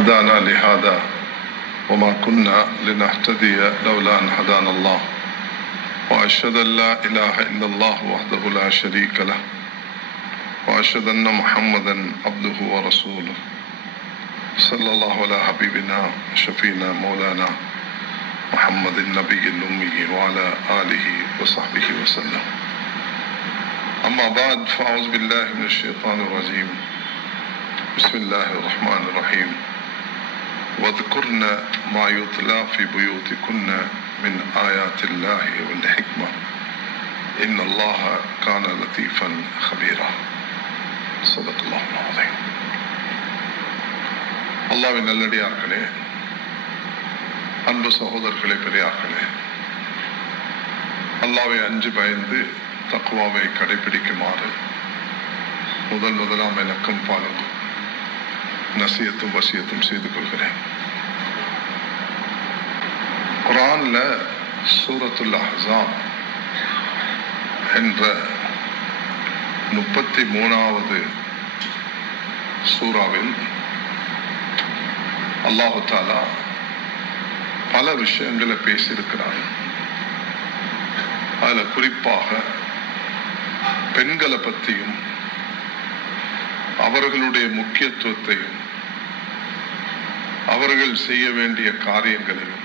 هدانا لهذا وما كنا لنهتدي لولا أن هدانا الله وأشهد أن لا إله إلا الله وحده لا شريك له وأشهد أن محمدا عبده ورسوله صلى الله على حبيبنا شفينا مولانا محمد النبي الأمي وعلى آله وصحبه وسلم. أما بعد فأعوذ بالله من الشيطان الرجيم. بسم الله الرحمن الرحيم. واذكرن ما يتلى في بيوتكن من آيات الله والحكمة إن الله كان لطيفا خبيرا. صدق الله العظيم. அல்லாஹ்வின் நல்லடியார்களே, அன்பு சகோதரர்களே, பெரியார்களே, அல்லாஹ்வை அஞ்சு பயந்து தக்வாவை கடைபிடிக்குமாறு முதலாம் இலக்கம் பாலும் நசியத்தும் வசியத்தும் செய்து கொள்கிறேன். குர்ஆன்ல சூரத்துல் அஹ்ஸாப் என்ற 33வது சூறாவில் அல்லாஹு தஆலா பல விஷயங்களை பேசியிருக்கிறார். அதுல குறிப்பாக பெண்களை பற்றியும் அவர்களுடைய முக்கியத்துவத்தையும் அவர்கள் செய்ய வேண்டிய காரியங்களையும்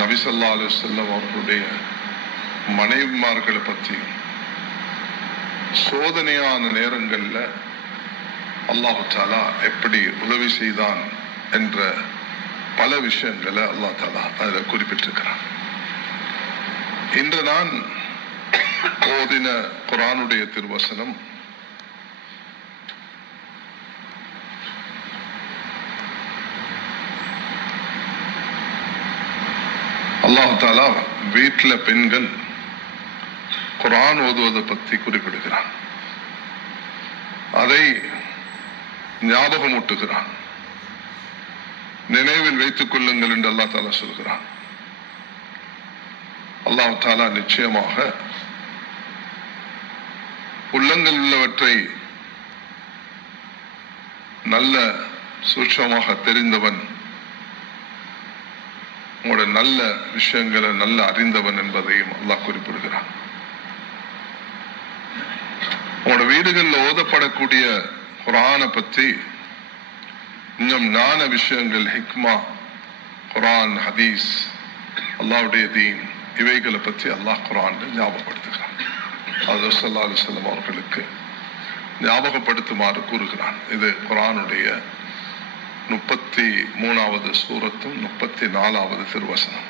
நபி ஸல்லல்லாஹு அலைஹி வஸல்லம் அவர்களுடைய மனைவிமார்களை பற்றியும் சோதனையான நேரங்கள்ல அல்லாஹு தஆலா எப்படி உதவி செய்தான் என்ற பல விஷயங்களை அல்லாஹ் தஆலா அதில் குறிப்பிட்டிருக்கிறான். இன்று நான் ஓதின குர்ஆனுடைய திருவசனம் அல்லாஹ் தஆலா வீட்டுல பெண்கள் குர்ஆன் ஓதுவதை பற்றி குறிப்பிடுகிறான். அதை ஞாபகமூட்டுகிறான். நினைவில் வைத்துக் கொள்ளுங்கள் என்று அல்லாஹ் தஆலா சொல்கிறான். அல்லாஹ் தஆலா நிச்சயமாக உள்ளங்கள் உள்ளவற்றை நல்ல சூட்சமாக தெரிந்தவன், உங்களோட நல்ல விஷயங்களை நல்ல அறிந்தவன் என்பதையும் அல்லாஹ் குறிப்பிடுகிறான். உங்களோட வீடுகளில் ஓதப்படக்கூடிய குர்ஆனை பற்றி இன்னும் ஞான விஷயங்கள், ஹிக்மா, குர்ஆன், ஹதீஸ், அல்லாஹ்வுடைய தீன், இவைகளை பற்றி அல்லாஹ் குர்ஆன்ல ஞாபகப்படுத்துகிறான். அது ஸல்லல்லாஹு அலைஹி வஸல்லம் அவர்களுக்கு ஞாபகப்படுத்துமாறு கூறுகிறான். இது குர்ஆனுடைய 33வது சூரத்தும் 34வது திருவசனம்.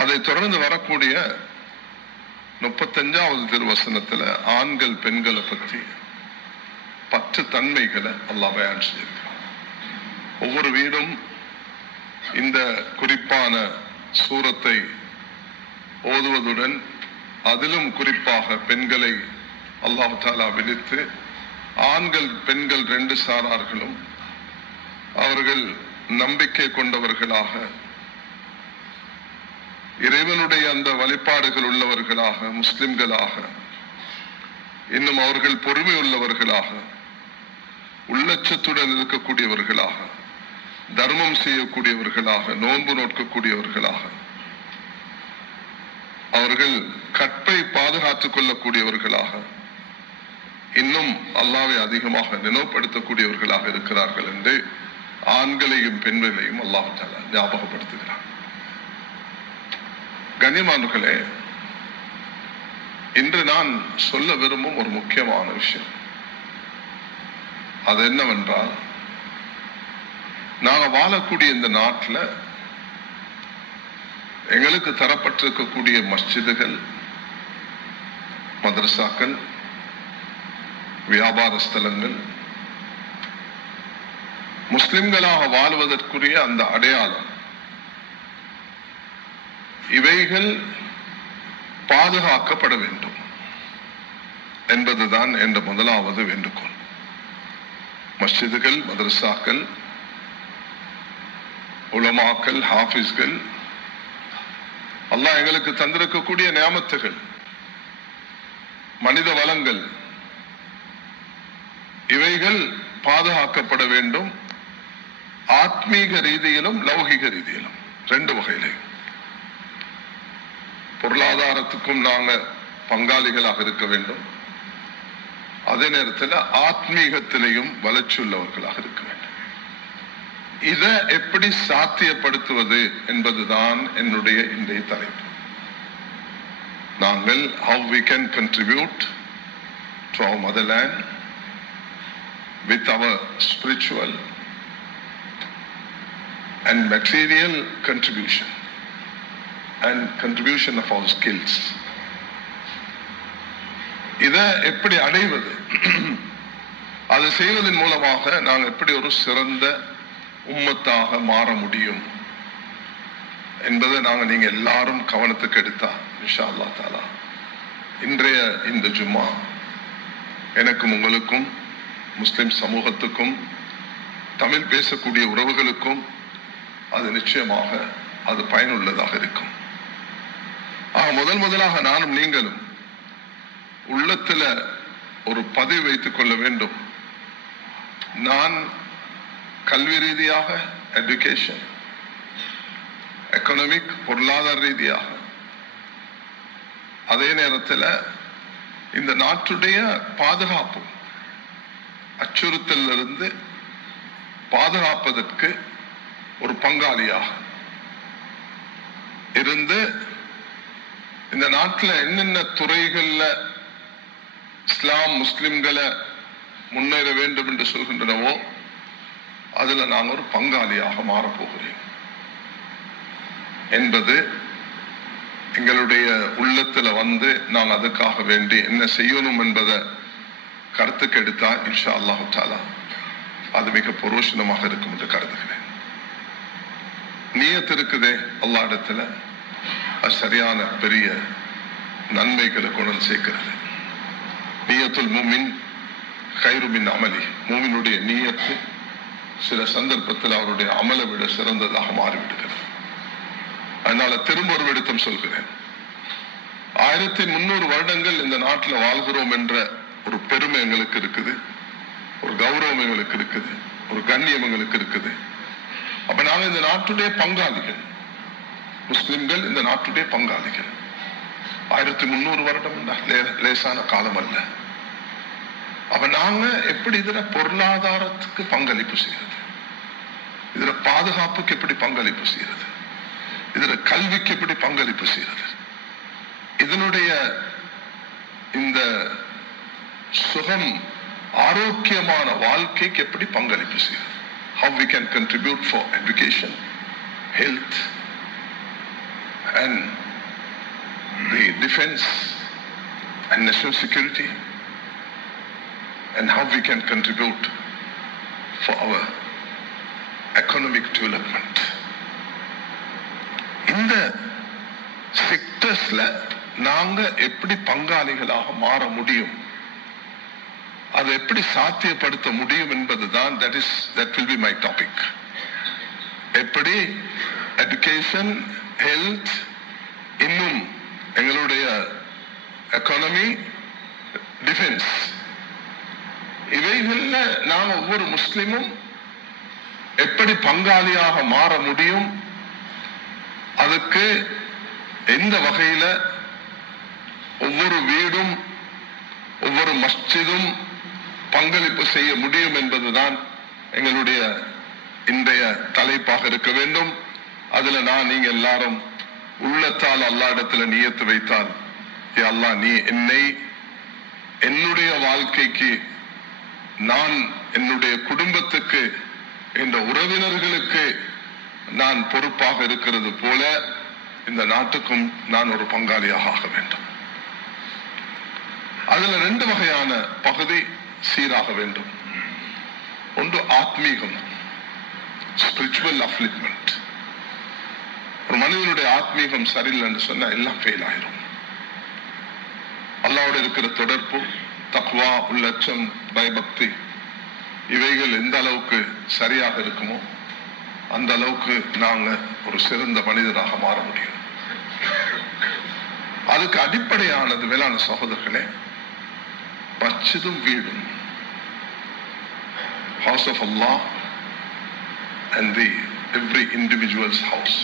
அதை தொடர்ந்து வரக்கூடிய 35வது திருவசனத்துல ஆண்கள் பெண்களை பற்றி 10 தன்மைகளை அல்லாஹ் பயான் செய்திருக்கிறான். ஒவ்வொரு வீடும் இந்த குறிப்பான சூரத்தை ஓதுவதுடன் அதிலும் குறிப்பாக பெண்களை அல்லாஹ் தஆலா விழித்து, ஆண்கள் பெண்கள் 2 சாரார்களும் அவர்கள் நம்பிக்கை கொண்டவர்களாக, இறைவனுடைய அந்த வழிபாடுகள் உள்ளவர்களாக, முஸ்லிம்களாக, இன்னும் அவர்கள் பொறுமை உள்ளவர்களாக, உள்ளச்சத்துடன் இருக்கக்கூடியவர்களாக, தர்மம் செய்யக்கூடியவர்களாக, நோன்பு நோக்கக்கூடியவர்களாக, அவர்கள் கற்பை பாதுகாத்துக் கொள்ளக்கூடியவர்களாக, இன்னும் அல்லாஹ்வை அதிகமாக நினைவுபடுத்தக்கூடியவர்களாக இருக்கிறார்கள் என்று ஆண்களையும் பெண்களையும் அல்லாஹ் தஆலா ஞாபகப்படுத்துகிறார். கண்ணியமானவர்களே, இன்று நான் சொல்ல விரும்பும் ஒரு முக்கியமான விஷயம் அது என்னவென்றால், நாங்க வாழக்கூடிய இந்த நாட்டில் எங்களுக்கு தரப்பட்டிருக்கக்கூடிய மஸ்ஜிதுகள், மதரசாக்கள், வியாபார ஸ்தலங்கள், முஸ்லிம்களாக வாழ்வதற்குரிய அந்த அடையாளம், இவைகள் பாதுகாக்கப்பட வேண்டும் என்பதுதான் என்ற முதலாவது வேண்டுகோள். மஸ்ஜிதுகள், மதரசாக்கள், உலமாக்கள், ஹாஃபிஸ்கள், அல்லாஹ் எங்களுக்கு தந்திருக்கக்கூடிய நியாமத்துகள், மனித வளங்கள், இவைகள் பாதுகாக்கப்பட வேண்டும், ஆத்மீக ரீதியிலும் லௌகிக ரீதியிலும், ரெண்டு வகையிலையும். பொருளாதாரத்துக்கும் நாங்க பங்காளிகளாக இருக்க வேண்டும், அதே நேரத்தில் ஆத்மீகத்திலையும் வளர்ச்சி உள்ளவர்களாக இருக்க வேண்டும். இதை எப்படி சாத்தியப்படுத்துவது என்பதுதான் என்னுடைய இன்றைய தலைப்பு. நாங்கள் how we can contribute to our motherland with our spiritual and material contribution and contribution of our skills. இதை எப்படி அடைவது, அதை செய்வதன் மூலமாக நாங்கள் எப்படி ஒரு சிறந்த உம்மத்தாக மாற முடியும் என்பதை நாங்கள் நீங்க எல்லாரும் கவனத்துக்கு எடுத்தா இன்ஷா அல்லாஹ் தஆலா இன்றைய இந்த ஜும்மா எனக்கும் உங்களுக்கும் முஸ்லிம் சமூகத்துக்கும் தமிழ் பேசக்கூடிய உறவுகளுக்கும் அது நிச்சயமாக அது பயனுள்ளதாக இருக்கும். முதலாக நானும் நீங்களும் உள்ளத்துல ஒரு பதிவு வைத்துக் கொள்ள வேண்டும். நான் கல்வி ரீதியாக எஜுகேஷன், எக்கனாமிக் பொருளாதார ரீதியாக, அதே நேரத்தில் இந்த நாட்டுடைய பாதுகாப்பு அச்சுறுத்தலில் இருந்து பாதுகாப்பதற்கு ஒரு பங்காளியாக இருந்து இந்த நாட்டில் என்னென்ன துறைகள்ல இஸ்லாம் முஸ்லிம்களை முன்னேற வேண்டும் என்று சொல்கின்றனவோ அதுல நான் ஒரு பங்காளியாக மாறப்போகிறேன் என்பது எங்களுடைய உள்ளத்துல வந்து நான் அதுக்காக வேண்டி என்ன செய்யணும் என்பதை கருத்துக்கு எடுத்தா இன்ஷா அல்லாஹு தஆலா அது மிக புரோஷனமாக இருக்கும் என்று கருதுகிறேன். நியத் இருக்குதே அல்லாஹ் இடத்துல, அது சரியான பெரிய நன்மைகளை கொண்டு சேர்க்கிறது. நியத்துல் முஃமின் கைரு மின் அமலி, மூமினுடைய நியத்து சில சந்தர்ப்பத்தில் அவருடைய அமலை விட சிறந்ததாக மாறிவிடுகிறது. அதனால திரும்ப ஒரு விடுத்தம் சொல்கிறேன், 1300 வருடங்கள் இந்த நாட்டில் வாழ்கிறோம் என்ற ஒரு பெருமை எங்களுக்கு இருக்குது, ஒரு கௌரவம் எங்களுக்கு இருக்குது, ஒரு கண்ணியம் எங்களுக்கு இருக்குது. அப்ப நாங்க இந்த நாட்டுடைய பங்காளிகள், முஸ்லிம்கள் இந்த நாட்டுடைய பங்காளிகள். 1300 வருடம் லேசான காலம் அல்ல. அப்ப நாங்க எப்படி இதுல பொருளாதாரத்துக்கு பங்களிப்பு செய்யறது, இதுல பாதுகாப்புக்கு எப்படி பங்களிப்பு செய்யறது, இதுல கல்விக்கு எப்படி பங்களிப்பு செய்யறது, இதனுடைய இந்த சுகம் ஆரோக்கியமான வாழ்க்கைக்கு எப்படி பங்களிப்பு செய்யறது, how we can contribute for education, health and the defense and national security, and how we can contribute for our economic development. இந்த செக்டர்ஸ்ல நாங்க எப்படி பங்காளிகளாக மாற முடியும், அதை எப்படி சாத்தியப்படுத்த முடியும் என்பதுதான் that will be my topic. எப்படி education, health, இன்னும் எங்களுடைய எக்கானமி, டிஃபென்ஸ், இவைகள்ல நாம் ஒவ்வொரு முஸ்லிமும் எப்படி பங்காளியாக மாற முடியும், அதுக்கு எந்த வகையில ஒவ்வொரு வீடும் ஒவ்வொரு மஸ்ஜிதும் பங்களிப்பு செய்ய முடியும் என்பதுதான் எங்களுடைய இன்றைய தலைப்பாக இருக்க வேண்டும். அதுல நான் நீங்க எல்லாரும் உள்ளத்தால் அல்லாஹ் இடத்துல நியத்து வைத்தால், யா அல்லாஹ் நீ என்னை என்னுடைய வாழ்க்கைக்கு, நான் என்னுடைய குடும்பத்துக்கு, என்ற உறவினர்களுக்கு நான் பொறுப்பாக இருக்கிறது போல இந்த நாட்டுக்கும் நான் ஒரு பங்காளியாக ஆக வேண்டும். அதுல 2 வகையான பகுதி சீராக வேண்டும். ஒன்று ஆத்மீகம், ஸ்பிரிச்சுவல் அப்லிஃப்ட்மென்ட். ஒரு மனிதனுடைய ஆத்மீகம் சரியில்லைன்னு சொன்னா எல்லாம் ஃபெயில் ஆயிரும். அல்லாஹ்வோடு இருக்கிற தொடர்பு, தக்வா, உள்ளச்சம், பயபக்தி, இவைகள் எந்த அளவுக்கு சரியாக இருக்குமோ அந்த அளவுக்கு நாங்க ஒரு சிறந்த மனிதராக மாற முடியும். அதுக்கு அடிப்படையானது வேளாண் சகோதரர்களே மஸ்ஜிதும் வீடும். house of Allah and every individual's house.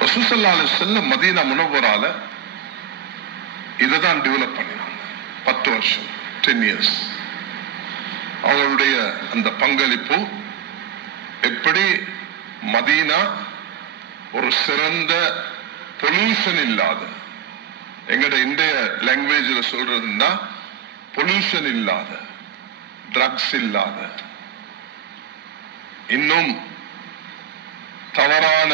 ரசூல் ஸல்லல்லாஹு அலைஹி வஸல்லம் மதீனா முனவ்வரால இதைதான் டெவலப் பண்ணினாங்க. 10 வருஷம், 10 years. அவங்களுடைய அந்த பங்களிப்பு எப்படி மதீனா ஒரு சிறந்த பொல்யூஷன் இல்லாத, எங்கட இந்திய லாங்குவேஜ்ல சொல்றதுன்னா பொல்யூஷன் இல்லாத, ட்ரக்ஸ் இல்லாத, இன்னும் தவறான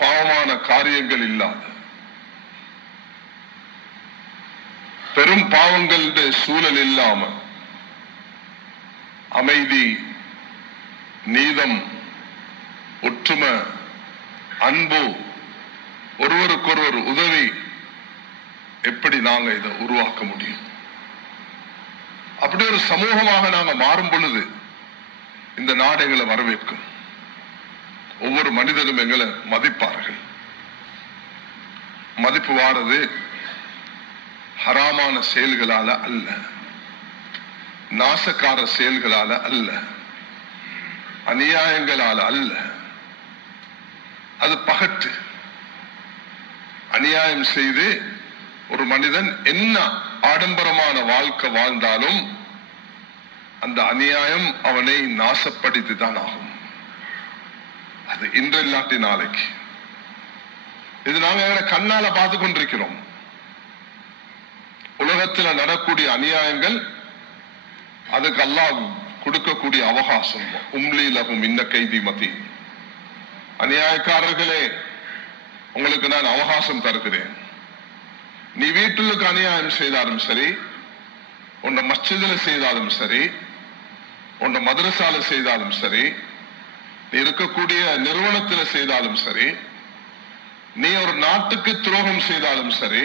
பாவமான காரியங்கள் இல்லாத, பெரும் பாவங்களுடைய சூழல் இல்லாம அமைதி, நீதம், ஒற்றுமை, அன்பு, ஒருவருக்கொருவர் உதவி, எப்படி நாங்க இதை உருவாக்க முடியும்? அப்படி ஒரு சமூகமாக நாங்க மாறும் பொழுது இந்த நாடு எங்களை வரவேற்கும். ஒவ்வொரு மனிதனும் எங்களை மதிப்பார்கள். மதிப்பு வாரது ஹராமான செயல்களால அல்ல, நாசக்கார செயல்களால அல்ல, அநியாயங்களால அல்ல. அது பகட்டு. அநியாயம் செய்து ஒரு மனிதன் என்ன ஆடம்பரமான வாழ்க்கை வாழ்ந்தாலும் அந்த அநியாயம் அவனை நாசப்படுத்தி தான் ஆகும். அது இன்று இல்லாட்டி நாளைக்கு. இது நாங்க கண்ணால பார்த்து கொண்டிருக்கிறோம். உலகத்தில் நடக்கூடிய அநியாயங்கள், அதுக்கு அல்லாஹ் கொடுக்கக்கூடிய அவகாசம். உம்லி லஹும் இன்ன கைதி மதீன். அநியாயக்காரர்களே, உங்களுக்கு நான் அவகாசம் தருகிறேன். நீ வீட்டுக்கு அநியாயம் செய்தாலும் சரி, உன்னை மஸ்ஜிதுல செய்தாலும் சரி, உன்னை மதரசால செய்தாலும் சரி, நீ இருக்கக்கூடிய நிறுவனத்தில் செய்தாலும் சரி, நீ ஒரு நாட்டுக்கு துரோகம் செய்தாலும் சரி,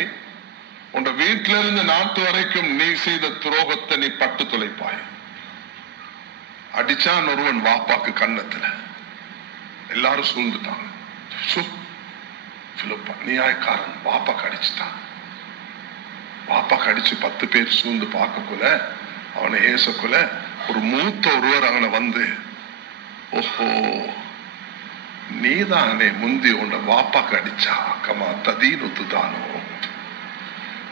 உன் வீட்டில இருந்து நாட்டு வரைக்கும் நீ செய்த துரோகத்தை நீ பட்டு தொலைப்பாய். அடிச்சான் ஒருவன் வாப்பாக்கு கண்ணத்துல, எல்லாரும் சூழ்ந்துட்டாங்க. நியாயக்காரன் வாப்பாக்கு அடிச்சுட்டான். வாப்பாக்கு அடிச்சு 10 பேர் சூழ்ந்து பார்க்கக்குள்ள, அவனை ஏசக்குள்ள, ஒரு மூத்த ஒருவர் அவனை வந்து, ஓஹோ நீதானே முந்தி உன்னை வாப்பாக்கு அடிச்சா, கமா ததீன் ஒத்துதானோ,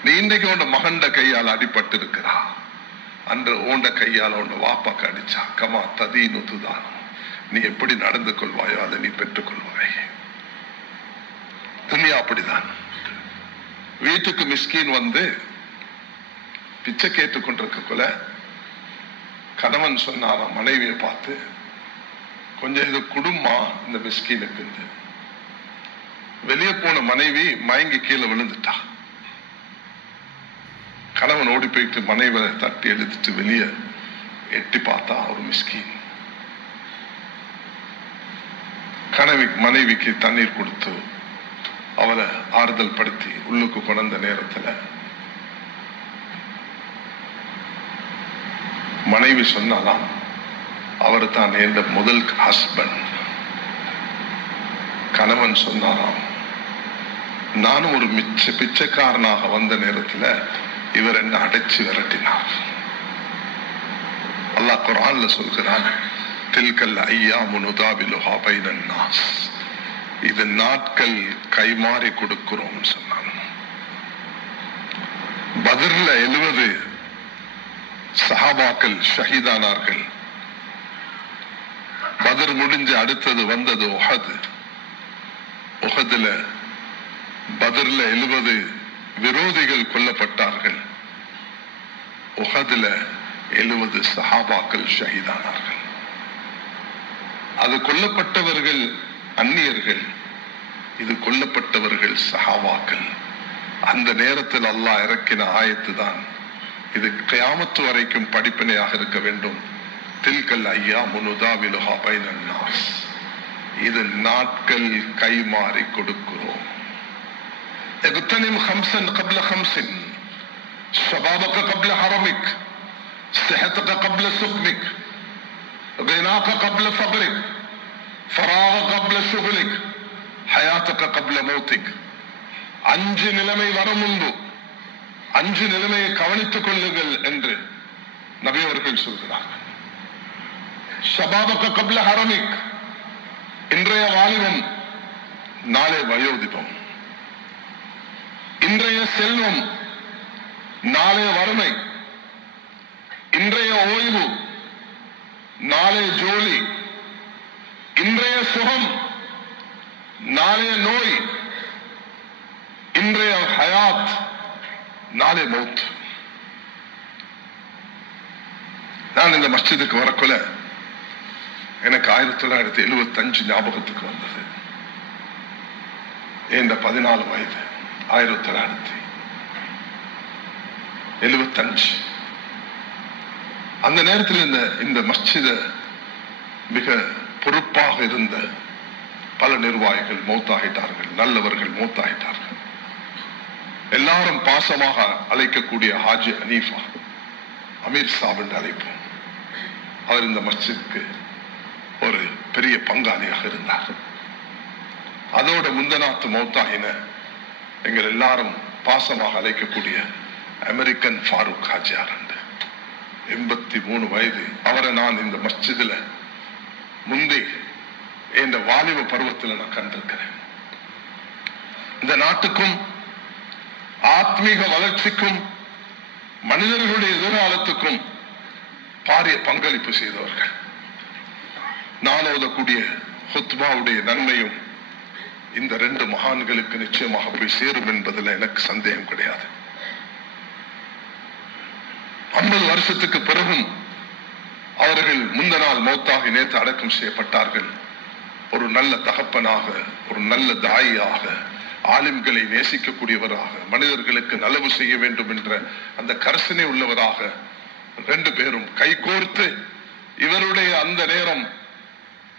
நீ இன்றைக்கு உன்னை மகண்ட கையால் அடிபட்டு இருக்கிறா, அன்று உண்ட கையால் உன்னை வாப்பாக்கு அடிச்சா, கமா ததீன் ஒத்துதானோ, நீ எப்படி நடந்து கொள்வாயோ அதை நீ பெற்றுக் கொள்வாய். துனியா அப்படிதான். வீட்டுக்கு மிஸ்கீன் வந்து பிச்சை கேட்டுக் கொண்டிருக்கக்குள்ள கணவன் சொன்னாராம் மனைவியை பார்த்து, கொஞ்சம் இது குடும்பமா இந்த மிஸ்கீனுக்கு. வெளியே போன மனைவி மயங்கி கீழே விழுந்துட்டா. கணவன் ஓடி போயிட்டு மனைவியை தட்டி எழுதிட்டு வெளியே எட்டி பார்த்தா ஒரு மிஸ்கீன். மனைவிக்கு தண்ணீர் கொடுத்து அவளை ஆறுதல் படுத்தி உள்ளுக்கு கொண்ட நேரத்துல மனைவி சொன்னாலாம், அவர் தான் எந்த முதல் ஹஸ்பண்ட். கணவன் சொன்னாராம், நானும் ஒரு பிச்சைக்காரனாக வந்த நேரத்துல இவர் என்ன அடைச்சு விரட்டினார். அல்லாஹ் குர்ஆன்ல சொல்கிறான், தில்கல் ஐயாமு நுதாவிலுஹா பைனன் நாஸ். இது நாட்கள் கைமாறி கொடுக்கிறோம் சொன்னான். பத்ர்ல 70 சஹாபாக்கள் ஷஹீதானார்கள். பத்ர் முடிஞ்சு அடுத்தது வந்தது உஹது. உஹதுல பத்ர்ல 70 விரோதிகள் கொல்லப்பட்டார்கள். உஹதுல 70 சஹாபாக்கள் ஷஹீதானார்கள். அது கொல்லப்பட்டவர்கள் அந்நியர்கள், இது கொல்லப்பட்டவர்கள் சஹாபாக்கள். அந்த நேரத்தில் அல்லாஹ் இறக்கின ஆயத்து தான் இது. கியாமத்து வரைக்கும் படிப்பினையாக இருக்க வேண்டும். தில்கல் ஐயாமு நுதாவிலுஹா பைனன் நாஸ். இது நாட்கள் கைமாறி கொடுக்கிறோம். اغتنم خمسا قبل خمس، شبابك قبل حرمك، صحتك قبل سقمك، غناك قبل فقرك، فراغك قبل شغلك، حياتك قبل موتك. 5 நிலைமை வர முன்பு 5 நிலைமையை கவனித்துக் கொள்ளுங்கள் என்று நபி அவர்கள் சொல்கிறார்கள், ஷபாபக கப்ல ஹரமிக், இன்றைய வாலிபம் நாளை வயோதிபம், இன்றைய செல்வம் நாளைய வறுமை, இன்றைய ஓய்வு நாளைய ஜோலி, இன்றைய சுகம் நாளைய நோய், இன்றைய ஹயாத் நாளை மௌத். நான் இந்த மஸ்ஜிதுக்கு வரக்குள்ள எனக்கு 1975 ஞாபகத்துக்கு வந்தது. என்ற 14 வயது, 1975. அந்த நேரத்தில் இந்த மஸ்ஜித மிக பொறுப்பாக இருந்த பல நிர்வாகிகள் மௌத்தாகிட்டார்கள், நல்லவர்கள் மௌத்தாகிட்டார்கள். எல்லாரும் பாசமாக அழைக்கக்கூடிய ஹாஜி ஹனீஃபா அமீர் சாப் என்று அழைப்போம். அவர் இந்த மஸ்ஜிதுக்கு ஒரு பெரிய பங்காளியாக இருந்தார். அதோட முந்தநாத்து மௌத்தாகின எங்கள் எல்லாரும் பாசமாக அழைக்கக்கூடிய அமெரிக்கன் ஃபாரூக் ஹாஜியார், 83 வயது. அவரை நான் இந்த மஸ்ஜிதுல முந்தி என்ற வாலிப பருவத்தில் நான் கண்டிருக்கிறேன். இந்த நாட்டுக்கும் ஆத்மீக வளர்ச்சிக்கும் மனிதர்களுடைய எதிர்காலத்துக்கும் பாரிய பங்களிப்பு செய்தவர்கள். நான் ஓதக்கூடிய ஹுத்பாவுடைய நன்மையும் இந்த 2 மகான்களுக்கு நிச்சயமாக போய் சேரும் என்பதில் எனக்கு சந்தேகம் கிடையாது. 50 வருஷத்துக்கு பிறகும் அவர்கள் முந்த நாள் மௌத்தாகி நேற்று அடக்கம் செய்யப்பட்டார்கள். ஒரு நல்ல தகப்பனாக, ஒரு நல்ல தாயாக, ஆலிம்களை நேசிக்கக்கூடியவராக, மனிதர்களுக்கு நலவு செய்ய வேண்டும் என்ற அந்த கரசனை உள்ளவராக 2 பேரும் கைகோர்த்து இவருடைய அந்த நேரம்,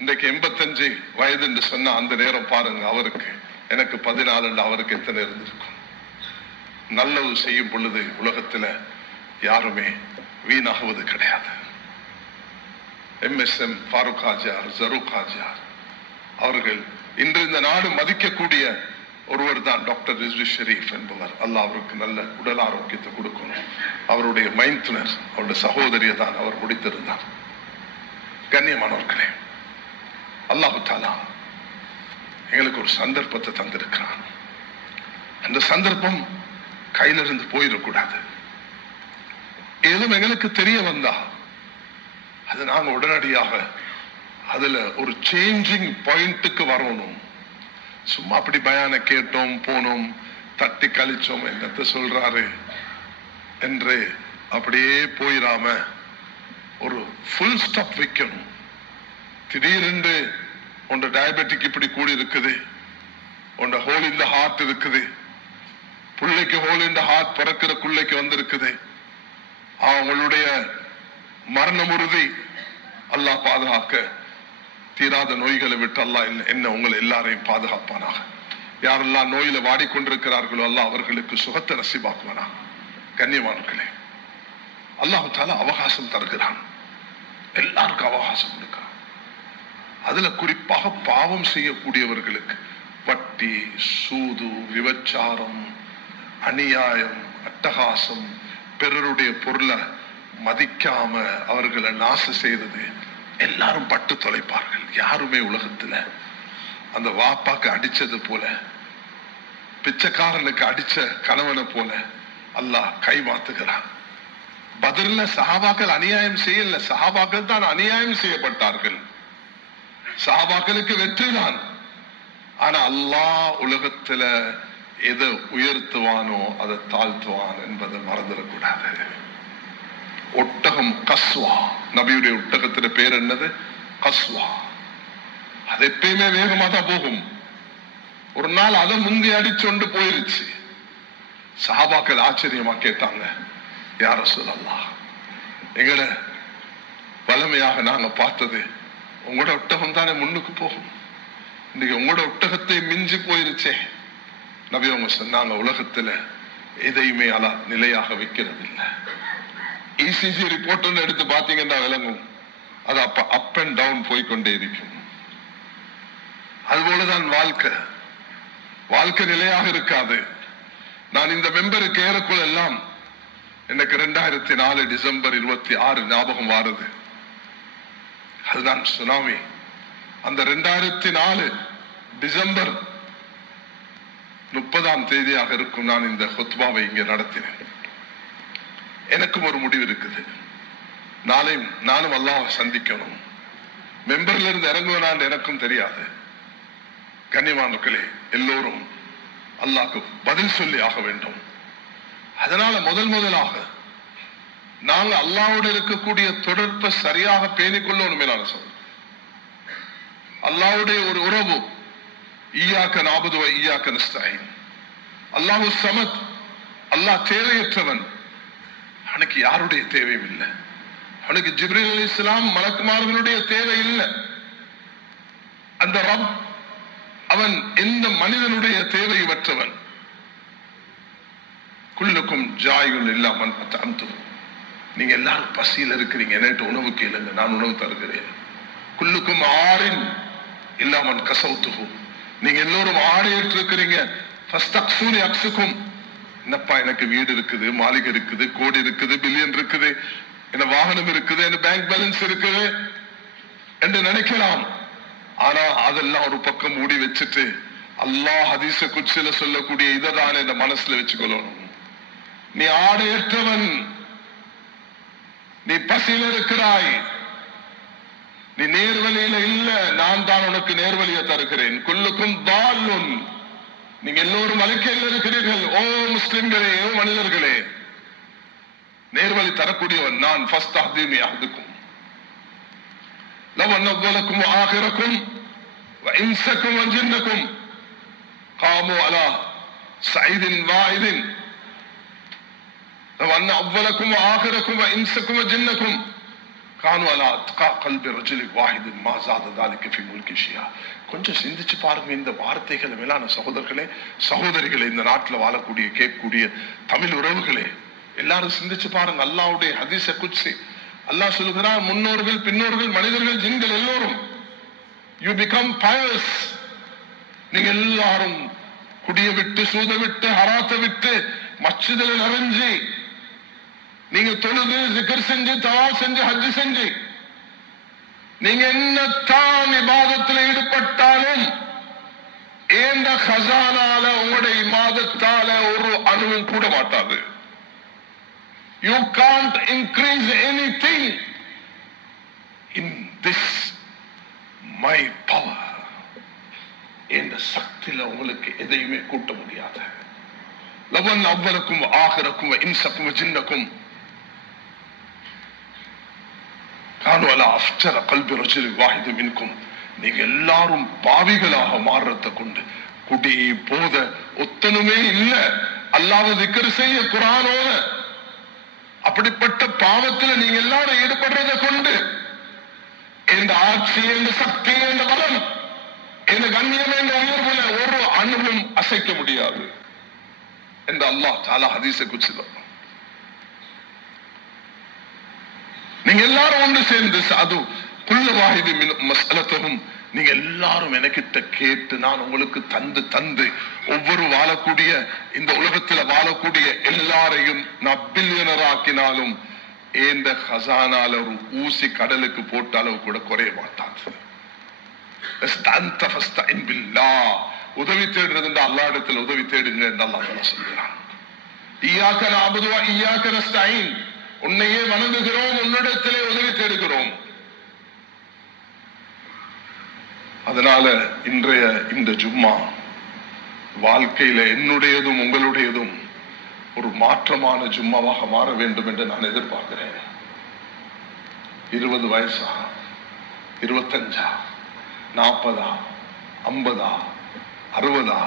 இன்றைக்கு 85 வயது என்று சொன்ன அந்த நேரம் பாருங்க, அவருக்கு எனக்கு 14, அவருக்கு எத்தனை இருந்திருக்கும். நல்லது செய்யும் பொழுது உலகத்துல யாருமே வீணாகுவது கிடையாது. MSM ஃபாரூக் ஹாஜியார், ஜரூக் ஹாஜியார் அவர்கள் இன்று இந்த நாடு மதிக்கக்கூடிய ஒருவர் தான் டாக்டர் ரிஸ்வி ஷெரீப் என்பவர். அல்லாஹ் அவருக்கு நல்ல உடல் ஆரோக்கியத்தை கொடுக்கணும். அவருடைய மைத்துனர், அவருடைய சகோதரியை தான் அவர் முடித்திருந்தார். கண்ணியமானவர்களே, அல்லாஹு தஆலா எங்களுக்கு ஒரு சந்தர்ப்பத்தை தந்திருக்கிறான். அந்த சந்தர்ப்பம் கையிலிருந்து போயிடக்கூடாது. ஏதும் எங்களுக்கு தெரிய வந்தா அது நாங்க உடனடியாக அதுல ஒரு சேஞ்சிங் பாயிண்ட்டுக்கு வரணும். சும்மா அப்படி பயான கேட்டோம், போனோம், தட்டி கழிச்சோம், என்னத்த சொல்றாரு என்று அப்படியே போயிடாம ஒரு ஃபுல் ஸ்டாப் வைக்கணும். திடீரென்று உண்ட டயபெட்டிக் இப்படி கூடி இருக்குது, உண்ட ஹோல் இந்த ஹார்ட் இருக்குது, பிள்ளைக்கு ஹோல் இந்த ஹார்ட் பிறக்கிற பிள்ளைக்கு வந்திருக்குது, அவங்களுடைய மரணம் உறுதி, அல்லாஹ் பாதுகாக்க, தீராத நோய்களை விட்டு அல்லாஹ் என்ன உங்களை எல்லாரையும் பாதுகாப்பானாக. யாரெல்லாம் நோயில வாடிக்கொண்டிருக்கிறார்களோ அல்லாஹ் அவர்களுக்கு சுகத்தை நசீபாக்குவானா. கண்ணியமானவர்களே, அல்லாஹ் தஆலா அவகாசம் தருகிறான், எல்லாருக்கும் அவகாசம் கொடுக்கிறான். அதுல குறிப்பாக பாவம் செய்யக்கூடியவர்களுக்கு வட்டி, சூது, விபச்சாரம், அநியாயம், அட்டகாசம், பிறருடைய பொருளை மதிக்காம அவர்களை நாசம் செய்யறது, எல்லாரும் பட்டு தொலைப்பார்கள். யாருமே உலகத்துல அந்த வாப்பாக்கு அடிச்சது போல, பிச்சைக்காரனுக்கு அடிச்ச கணவனை போல அல்லாஹ் கை மாத்துகிறான். பத்ர்ல சஹாபாக்கள் அநியாயம் செய்யல, சஹாபாக்கள் தான் அநியாயம் செய்யப்பட்டார்கள். சஹாபாக்களுக்கு வெற்றிதான். ஆனா அல்லாஹ் உலகத்துல எதை உயர்த்துவானோ அதை தாழ்த்துவான் என்பதை மறந்துடக்கூடாது. ஒட்டகம் கஸ்வா, நபியுடைய ஒட்டகத்தின பேர் என்னது? கஸ்வா. அது எப்பயுமே வேகமா தான் போகும். ஒரு நாள் அதை முந்தி அடிச்சொண்டு போயிருச்சு. சஹாபாக்கள் ஆச்சரியமா கேட்டாங்க, யா ரசூலல்லாஹ், எங்களை வலிமையாக நாங்க பார்த்தது உங்களோட ஒட்டகம் தானே முன்னுக்கு போகும், இன்னைக்கு உங்களோட ஒட்டகத்தை மிஞ்சி போயிருச்சே. நபி அவங்க சொன்னாங்க, உலகத்துல எதையுமே அலா நிலையாக வைக்கிறது இல்லை. ECG ரிப்போர்ட் எடுத்து பாத்தீங்கன்னா விளங்கும், அது அப்ப அப் அண்ட் டவுன் போய்கொண்டே இருக்கும். அதுபோலதான் வாழ்க்கை நிலையாக இருக்காது. நான் இந்த மெம்பருக்கு ஏறக்குள்ள எல்லாம் எனக்கு 2004 டிசம்பர் 26 ஞாபகம் வாருது. அதுதான் சுனாமி. அந்த 2004 டிசம்பர் 30ஆம் தேதியாக இருக்கும் நான் இந்த ஹுத்பாவை இங்கே நடத்தினேன். எனக்கும் ஒரு முடிவு இருக்குது. நாளை நானும் அல்லாஹ்வை சந்திக்கணும். மெம்பர்ல இருந்து இறங்குவேனான்னு எனக்கும் தெரியாது. கண்ணியமானவர்களே, எல்லோரும் அல்லாஹ்க்கு பதில் சொல்லி ஆக வேண்டும். அதனால முதலாக நாங்க அல்லாஹ்வோடு இருக்கக்கூடிய தொடர்பை சரியாக பேணிக்கொள்ளணும். மேலான சொல்ல அல்லாஹ்வுடைய ஒரு உறவு, ஈயாக்க நஅபுது வ ஈயாக்க நஸ்தஈன். அல்லாஹு ஸமத், அல்லாஹ் தேவையற்றவன். அவனுக்கு யாருடைய தேவையும் இல்லை. அவனுக்கு ஜிப்ரீல் அலைஹிஸ்ஸலாம் மலக்குமார்களுடைய தேவை இல்லை. அந்த ரப் அவன் எந்த மனிதனுடைய தேவையற்றவன். குல்லுக்கும் ஜாயுல் இல்லா மன் அத்அம்து. நீங்க எல்லாரும் பசியில் இருக்கிறீங்க, என்கிட்ட உணவு கேளுங்க, நான் உணவு தருகிறேன். குல்லுக்கும் ஆரின் இல்லா மன் கஸௌதுஹு. நீங்க எல்லோரும் ஆடையிட்டு இருக்கிறீங்க. ஃபஸ்தக்ஸூனி அக்ஸுக்கும். என்னப்பா, எனக்கு வீடு இருக்குது, மாளிகை இருக்குது, கோடி இருக்குது, பில்லியன் இருக்குது, என்ன வாகனம் இருக்குது, என்ன பேங்க் பேலன்ஸ் இருக்குது என்று நினைக்கலாம். ஆனா அதெல்லாம் ஒரு பக்கம் மூடி வச்சுட்டு அல்லாஹ் ஹதீஸ குத்ஸில சொல்லக்கூடிய இததான் இந்த மனசுல வச்சுக்கொள்ளணும். நீ ஆடையற்றவன், நீ பசியில் இருக்கிறாய், நீ நேர்வழியில இல்ல, நான் தான் உனக்கு நேர்வழியை தருகிறேன். குல்லுக்கும் தால்லுன். நீங்க எல்லோரும் அலைக்கையில் இருக்கிறீர்கள். ஓ முஸ்லிம்களே, ஓ மனிதர்களே, நேர்வழி தரக்கூடியவன் நான். ஃபஸ்தஹ்தீனி அஹ்துக்கும் லவ் அன் அவ்வலக்கும் வ ஆகிரக்கும் வ இன்ஸக்கும் வ ஜின்னக்கும் காமு அலா ஸஈதின் வாஹிதின். லவ் அன் அவ்வலக்கும் வ ஆகிரக்கும் வ இன்ஸக்கும் வ ஜின்னக்கும் கானு அலா அத்கா கல்பி ரஜுலி வாஹிதின் மா ஸாத ذلك في ملك شيئا. கொஞ்சம் சிந்திச்சு பாருங்க இந்த வார்த்தைகளை. மேலான சகோதரர்களே, சகோதரிகளே, இந்த நாட்டில் வாழக்கூடிய கேட்கக்கூடிய தமிழ் உறவுகளே, எல்லாரும் சிந்திச்சு பாருங்க. அல்லாஹ்வுடைய ஹதீஸ குத்ஸி அல்லாஹ் சொல்கிறான், முன்னோர்கள், பின்னோர்கள், மனிதர்கள், ஜின்கள் எல்லோரும் யூ பிகம் பயஸ். நீங்க எல்லாரும் குடிய விட்டு, சூத விட்டு, ஹராத்த விட்டு, மஸ்ஜிதில் நிறைஞ்சு நீங்க தொழுது, ஜிக்ர் செஞ்சு, தவாஃப் செஞ்சு, ஹஜ் செஞ்சு, நீங்க என்னத்தான் இபாதத்தில் ஈடுபட்டாலும் ஏந்த ஹஸானால உங்களுடைய இபாதத்தால ஒரு அணுவும் கூட மாட்டாது. You can't increase anything in this my power. இந்த சக்தியில உங்களுக்கு எதையுமே கூட்ட முடியாது. லவன் அவ்வலக்கும் ஆகிரக்கும் இன்சக்கும் ஜின்னக்கும் கானு அலா அஃப்ஜர கல்பி ரஜுலி வாஹிது மின்கும். நீங்க எல்லாரும் பாவிகளாக மாறுறத கொண்டு குடி போத ஒத்தனுமே இல்ல. அல்லாஹ்வை திக்ர் செய்ய, குர்ஆனோட, அப்படிப்பட்ட பாவத்தில் நீங்க எல்லாரும் ஈடுபடுறதை கொண்டு இந்த ஆட்சி, இந்த சக்தி, இந்த பலம், இந்த கண்ணியம், இந்த உயர்வுல ஒரு அணுவும் அசைக்க முடியாது என்று அல்லாஹ் தஆலா ஹதீஸ குத்ஸில. நீங்க எல்லாரும் ஒன்று சேர்ந்து அது குல்ல வாஹிதி மின் மஸ்அலத்துஹும். நீங்க எல்லாரும் எனக்கிட்ட கேட்டு நான் உங்களுக்கு தந்து ஒவ்வொரு வாழக்கூடிய இந்த உலகத்துல வாழக்கூடிய எல்லாரையும் நான் பில்லியனர் ஆக்கினாலும் ஏந்த ஹஸானால ஒரு ஊசி கடலுக்கு போட்ட அளவு கூட குறைய மாட்டாது. உதவி தேடுறது அல்லாஹ் இடத்துல உதவி தேடுங்க என்று அல்லாஹ் சொல்கிறான். ஈயாக்க நஅபுது வ ஈயாக்க நஸ்தஈன். உன்னையே வணங்குகிறோம், உன்னிடத்திலே உதவி தேடுகிறோம். அதனால இன்றைய இந்த ஜும்மா வாழ்க்கையில என்னுடையதும் உங்களுடையதும் ஒரு மாற்றமான ஜும்மாவாக மாற வேண்டும் என்று நான் எதிர்பார்க்கிறேன். 20 வயசா, 25, 40, 50, 60,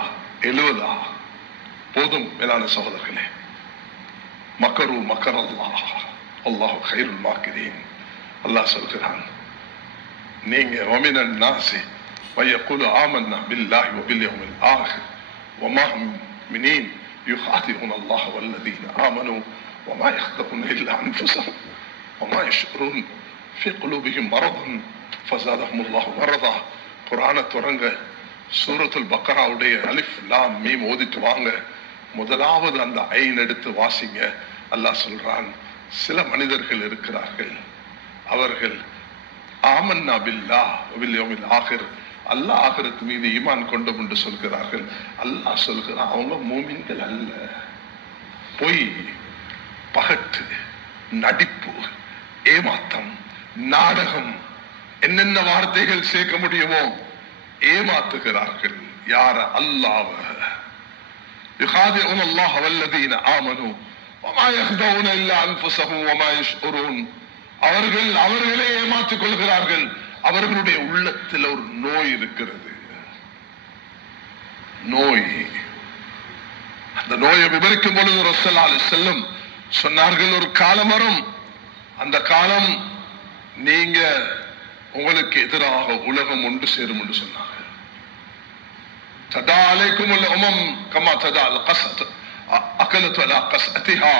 70 போதும். மேலான சகோதரர்களே, மக்கரு மக்கர் அல்லாஹ், அல்லாஹு கைருல் மாக்கிரீன். அல்லாஹ் சொல்கிறான், நீங்க வமினன் நாசி ويقول آمنا بالله وباليوم الآخر وما هم مؤمنين يخادعون الله والذين آمنوا وما يخدعون إلا أنفسهم وما يشعرون في قلوبهم مرض فزادهم الله مرضا. குர்ஆனை தொடங்க சூரத்துல் பக்கராவுடைய அலிஃப் லாம் மீம் ஓதிட்டு வாங்க. முதலாவது அந்த ஐன் எடுத்து வாசிங்க. அல்லாஹ் சொல்றான், சில மனிதர்கள் இருக்கிறார்கள், அவர்கள் ஆமன்னா பில்லாஹ் வபில் யௌமில் ஆகிர், அல்லாஹ் ஆகிரத்து மீது ஈமான் கொண்டோம் என்று சொல்கிறார்கள். அல்லாஹ் சொல்கிறான், அவங்க மூமின்கள் அல்ல. பொய், பகட்டு, நடிப்பு, ஏமாத்தம், நாடகம், என்னென்ன வார்த்தைகள் சேர்க்க முடியுமோ ஏமாத்துகிறார்கள். யார? அல்லாஹ். யுகாதிஊன அல்லாஹ் வல்லதீன ஆமனூ வமா யஹ்தஊன இல்லா அன்ஃபுஸஹும் வமா யஷ்உரூன். அவர்களே ஏமாற்றிக் கொள்கிறார்கள். அவர்களுடைய உள்ளத்தில் ஒரு நோய் இருக்கிறது. நோய். அந்த நோயை விவரிக்கும் பொழுது ரசூலுல்லாஹி அலைஹி வஸல்லம் சொன்னார்கள், ஒரு காலம் வரும், அந்த காலம் நீங்க உங்களுக்கு எதிராக உலகம் ஒன்று சேரும் என்று சொன்னார்கள். ததா அலைக்குமுல் உமம் கமா ததா அல் கஸத் அகலத் அலா கஸஅதிஹா.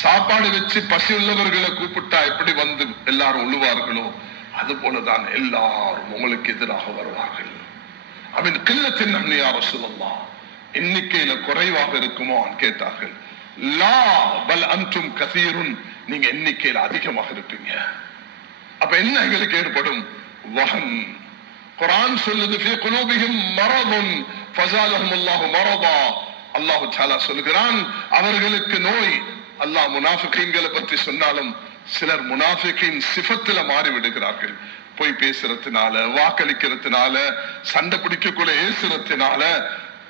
சாப்பாடு வச்சு பசி உள்ளவர்களை கூப்பிட்டா எப்படி வந்து எல்லாரும் உழுவார்களோ அது போலதான் எல்லாரும் உங்களுக்கு எதிராக வருவார்கள். அவன் கில்லத்தின் நன்மை யா ரசூலல்லாஹ், எண்ணிக்கையில குறைவாக இருக்குமோ கேட்டார்கள். லா பல் அன்தும் கஸீருன், நீங்க எண்ணிக்கையில அதிகமாக இருப்பீங்க. அப்ப என்ன எங்களுக்கு ஏற்படும்? வஹன். குர்ஆன் சொல்லுது, ஃபீ குலூபிஹிம் மரதுன் ஃபஸாலஹும் அல்லாஹு மரதா. அல்லாஹ் தஆலா சொல்கிறான், அவர்களுக்கு நோய். அல்லாஹ் முனாஃபிகீன்களை பற்றி சொன்னாலும் சிலர் முனாஃபிகீன் சிஃபத்துல மாறி விடுகிறார்கள். போய் பேசுறதுனால, வாக்களிக்கிறதுனால, சண்டை பிடிக்கக்குள்ள ஏசுறதுனால,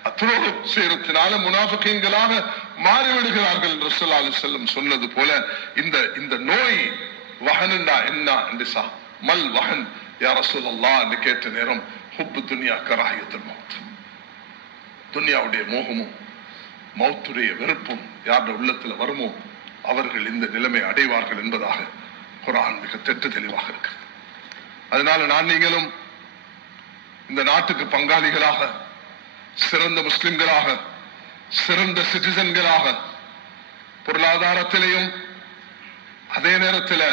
அத்ரோகம் செய்யறதுனால முனாஃபிகீன்களாக மாறிவிடுகிறார்கள். ரசூலுல்லாஹி அலைஹி வஸல்லம் சொன்னது போல இந்த நோய் வஹனண்டா என்ன என்று மல் வஹன் யா ரசூலல்லாஹ் என்று கேட்ட நேரம், ஹுப்பு துன்யா கராஹியத்துல் மௌத், துன்யாவுடைய மோகமும் மௌத்துடைய வெறுப்பும் யாருடைய உள்ளத்துல வருமோ அவர்கள் இந்த நிலைமை அடைவார்கள் என்பதாக குர்ஆன் மிக திட்ட தெளிவாக இருக்கிறது. அதனால நான் நீங்களும் இந்த நாட்டுக்கு பங்காளிகளாக, சிறந்த முஸ்லிம்களாக, சிறந்த சிட்டிசன்களாக, பொருளாதாரத்திலையும் அதே நேரத்தில்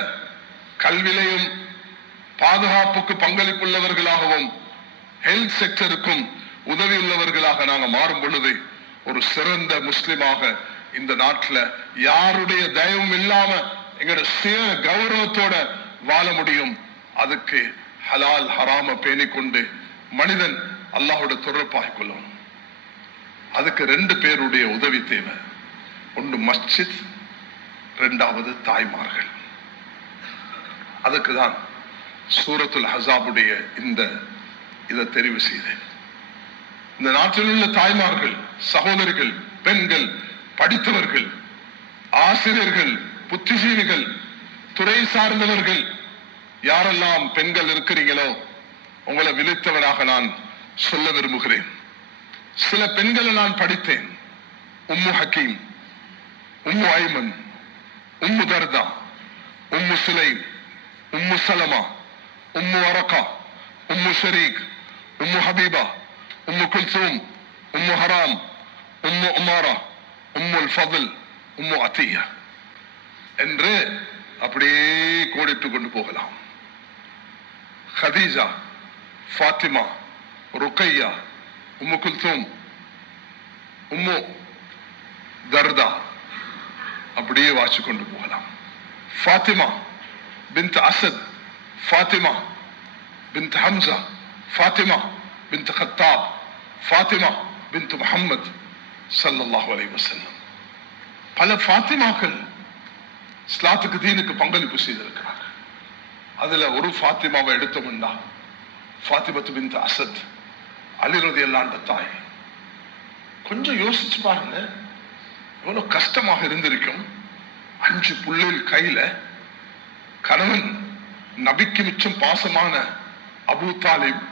கல்வியிலையும் பாதுகாப்புக்கு பங்களிப்புள்ளவர்களாகவும் ஹெல்த் செக்டருக்கும் உதவி உள்ளவர்களாக நாங்கள் மாறும் பொழுது ஒரு சிறந்த முஸ்லிமாக இந்த நாட்டில் யாருடைய தயவும் இல்லாம எங்களோட சுய கௌரவத்தோட வாழ முடியும். அதுக்கு ஹலால் ஹராம பேணிக்கொண்டு மனிதன் அல்லாஹோட தொடர்பாகிக் கொள்ளும். அதுக்கு 2 பேருடைய உதவி தேவை. ஒன்று மஸ்ஜித், 2வது தாய்மார்கள். அதுக்குதான் சூரத்துல் ஹஸாபுடைய இதை தெரிவு செய்தேன். இந்த நாட்டில் உள்ள தாய்மார்கள், சகோதரிகள், பெண்கள், படித்தவர்கள், ஆசிரியர்கள், புத்திஜீவிகள், துறை சார்ந்தவர்கள், யாரெல்லாம் பெண்கள் இருக்கிறீங்களோ உங்களை விழித்தவனாக நான் சொல்ல விரும்புகிறேன். சில பெண்களை நான் படித்தேன். உம்மு ஹக்கீம், உம்மு ஐமன், உம்மு தர்தா, உம்மு சுலைம், உம்மு சலமா, உம்மு வரகா, உம்மு ஷரீக், உம்மு ஹபீபா, உம்மு குல்சூம், உம்மு ஹராம், உம்மு உமாரா, உம்மு ஃபضல், உம்மு அத்தியா என்று அப்படியே கோடிட்டுக் கொண்டு போகலாம். ஹதீஜா, ஃபாத்திமா, ருக்கையா, உம்மு குல்சூம், உம்மு தர்தா, அப்படியே வாசி கொண்டு போகலாம். ஃபாத்திமா பின்த் அசத், ஃபாத்திமா பின்த் ஹம்சா, ஃபாத்திமா பின்த் கத்தாப், ஃபாத்திமா பின்த் முஹம்மத் ஸல்லல்லாஹு அலைஹி வஸல்லம். பல ஃபாத்திமாக்கள் இஸ்லாத்துக்கு தீனுக்கு பங்களிப்பு செய்திருக்கிறார்கள். அதுல ஒரு ஃபாத்திமாவை எடுத்தோம்னா ஃபாத்திமத்து பின்த் அசத், அலி ரலியல்லாஹு அன்ஹு தாய். கொஞ்சம் யோசிச்சு பாருங்க, எவ்வளவு கஷ்டமாக இருந்திருக்கும். 5 புள்ளைகள் கையில, கணவன் நபிக்கு மிச்சம் பாசமான அபூ தாலிப்,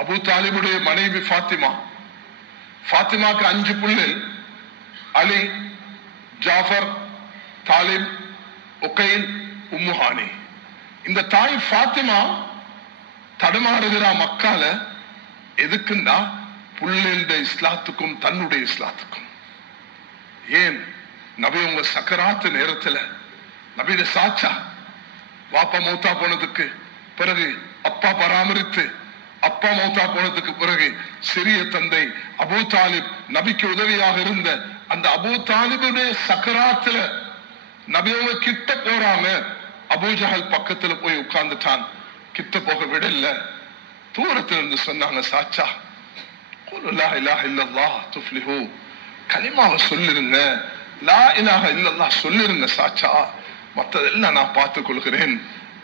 அபூ தாலிபுடைய மனைவி ஃபாத்திமா, ஃபாத்திமாக்கு 5 புள்ளைகள், அலி, ஜாஃபர், தாலிப், உகைல், உம்மு ஹானி. இந்த தாய் ஃபாத்திமா தடுமாறுகிறா மக்கால. எதுக்குன்னா புள்ளைகளுடைய இஸ்லாத்துக்கும் தன்னுடைய இஸ்லாத்துக்கும். ஏன்? நபி உங்க சக்கராத்து நேரத்துல நபியோட சாச்சா வாப்பா மௌத்தா போனதுக்கு பிறகு அப்பா பராமரித்து, அப்பா மௌத்தா போனதுக்கு பிறகு சிறிய தந்தை அபூ தாலிப் நபிக்கு உதவியாக இருந்த அந்த அபூ தாலிபுடைய சக்கராத்துல நபியவங்க கிட்ட போறாங்க. அபூஜஹல் பக்கத்துல போய் உட்கார்ந்துட்டான். கிட்ட போக விடல. தூரத்துல இருந்து சொன்னாங்க, சாச்சா லா இலாஹ இல்லல்லாஹ் துஃப்லிஹு, கலிமாவை சொல்லிருங்க, லா இலாஹ இல்லல்லாஹ் சொல்லிருங்க சாச்சா, மற்றதெல்லாம் நான் பார்த்துக் கொள்கிறேன்.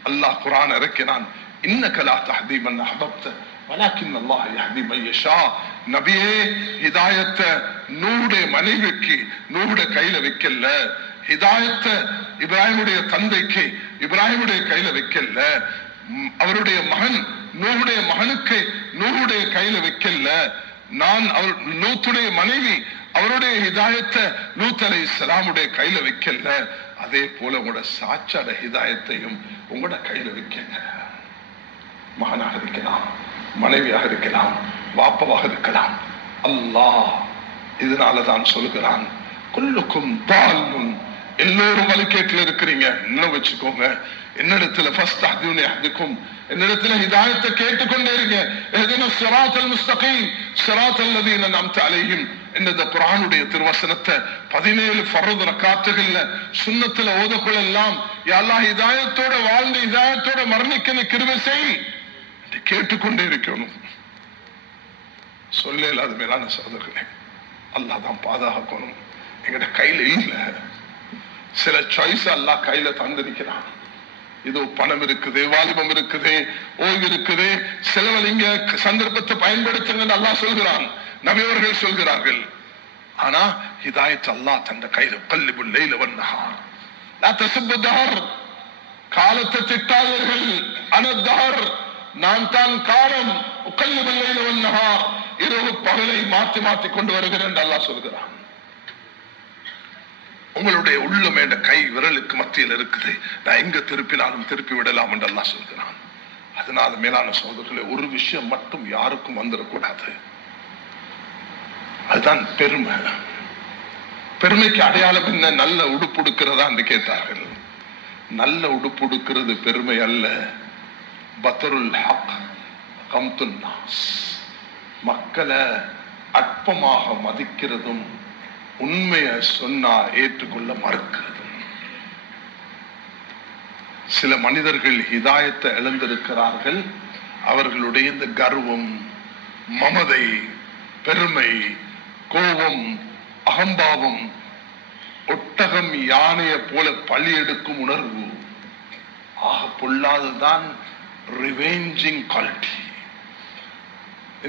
அல்லாஹ் குர்ஆன் இறக்கினான், இன்னக லா தஹ்தி மன் அஹ்பப்த வலக்கின் அல்லாஹ் யஹ்தி மன் யஷா. நபியே, ஹிதாயத்தை நூறுடைய மனைவிக்கு நூறுடைய கையில வைக்கல, ஹிதாயத்தை இப்ராஹிமுடைய தந்தைக்கு இப்ராஹிமுடைய கையில வைக்கல, அவருடைய மகன் நூறுடைய மகனுக்கு நூறுடைய கையில வைக்கல, நான் அவர் லூத்துடைய மனைவி அவருடைய ஹிதாயத்தை லூத் அலைஹிஸ்ஸலாமுடைய கையில வைக்கல, அதே போல உங்களோட சாட்சாட ஹிதாயத்தையும் உங்களோட கையில வைக்கல. மகனாக இருக்கலாம், மனைவியாக இருக்கலாம், வாப்பவாக இருக்கலாம். அல்லாஹ் இதனாலதான் சொல்கிறான், குல்லுக்கும் தால்லுன், எல்லோரும் வழிகேட்டில் இருக்கிறீங்க, என்ன வச்சுக்கோங்க, என்னிடத்துல ஃபஸ்தஹ்தியூனி அஹ்திக்கும், என்னிடத்துல ஹிதாயத்தை கேட்டுக்கொண்டே இருங்க. இஹ்தினஸ் ஸிராத்தல் முஸ்தகீம் ஸிராத்தல் லதீன அன்அம்த அலைஹிம். இந்த குர்ஆனுடைய திருவசனத்தை 17 ஃபர்து ரக்காத்துகள்ல சுன்னத்துல ஓதக்குள்ளெல்லாம், யா அல்லாஹ் ஹிதாயத்தோட வாழ்ந்து ஹிதாயத்தோட மரணிக்க கிருபை செய் என்று கேட்டுக்கொண்டே இருக்கணும். சொல்ல இல்லாத மேலான சகோதரர்களே, அல்லாஹ் தான் பாதுகாக்கணும். எங்கட கையில இல்ல, சில சாய்ஸ் அல்லாஹ் கையில தந்திருக்கிறான். இதோ பணம் இருக்குது, வாலிபம் இருக்குது, ஓய்வு இருக்குது, செலவழிங்க, சந்தர்ப்பத்தை பயன்படுத்துங்க அல்லாஹ் சொல்கிறான், நபியவர்கள் சொல்கிறார்கள். ஆனா ஹிதாயத் அல்லாஹ் தந்த கையில. கல்லிபுல் லைல வன்னஹார் லா தஸுப்பு தஹர், காலத்தை திட்டாதீர்கள், அனத்தஹர், நான் தான் காலம், உகல்லிபுல் லைல வன்னஹார், இரவு பகலை மாற்றி மாற்றி கொண்டு வருகிறேன் என்று அல்லாஹ் சொல்கிறான். உங்களுடைய உள்ளம் என்ற கை விரலுக்கு மத்தியில் இருக்குது, நான் எங்க திருப்பினாலும் திருப்பி விடலாம் என்று அல்லாஹ் சொல்கிறான். அதனால மேலான சகோதரர்களே, ஒரு விஷயம் மட்டும் யாருக்கும் வந்துடக்கூடாது, அதுதான் பெருமை. பெருமைக்கு அடையாளம் என்ன? நல்ல உடுப்பு உடுக்கிறதா என்று கேட்டார்கள். நல்ல உடுப்பு உடுக்கிறது பெருமை அல்ல. பத்ருல் ஹக் கம்துன் நாஸ், மக்களை அற்பமாக மதிக்கிறதும் உண்மையை சொன்னா ஏற்றுக்கொள்ள மறுக்கிறதும். சில மனிதர்கள் ஹிதாயத்தை இழந்திருக்கிறார்கள். அவர்களுடைய இந்த கர்வம், மமதை, பெருமை, கோபம், அகம்பாவம், ஒட்டகம் யானையை போல பழி எடுக்கும் உணர்வு, ஆக பொல்லாததான் ரிவெஞ்சிங் குவாலிட்டி.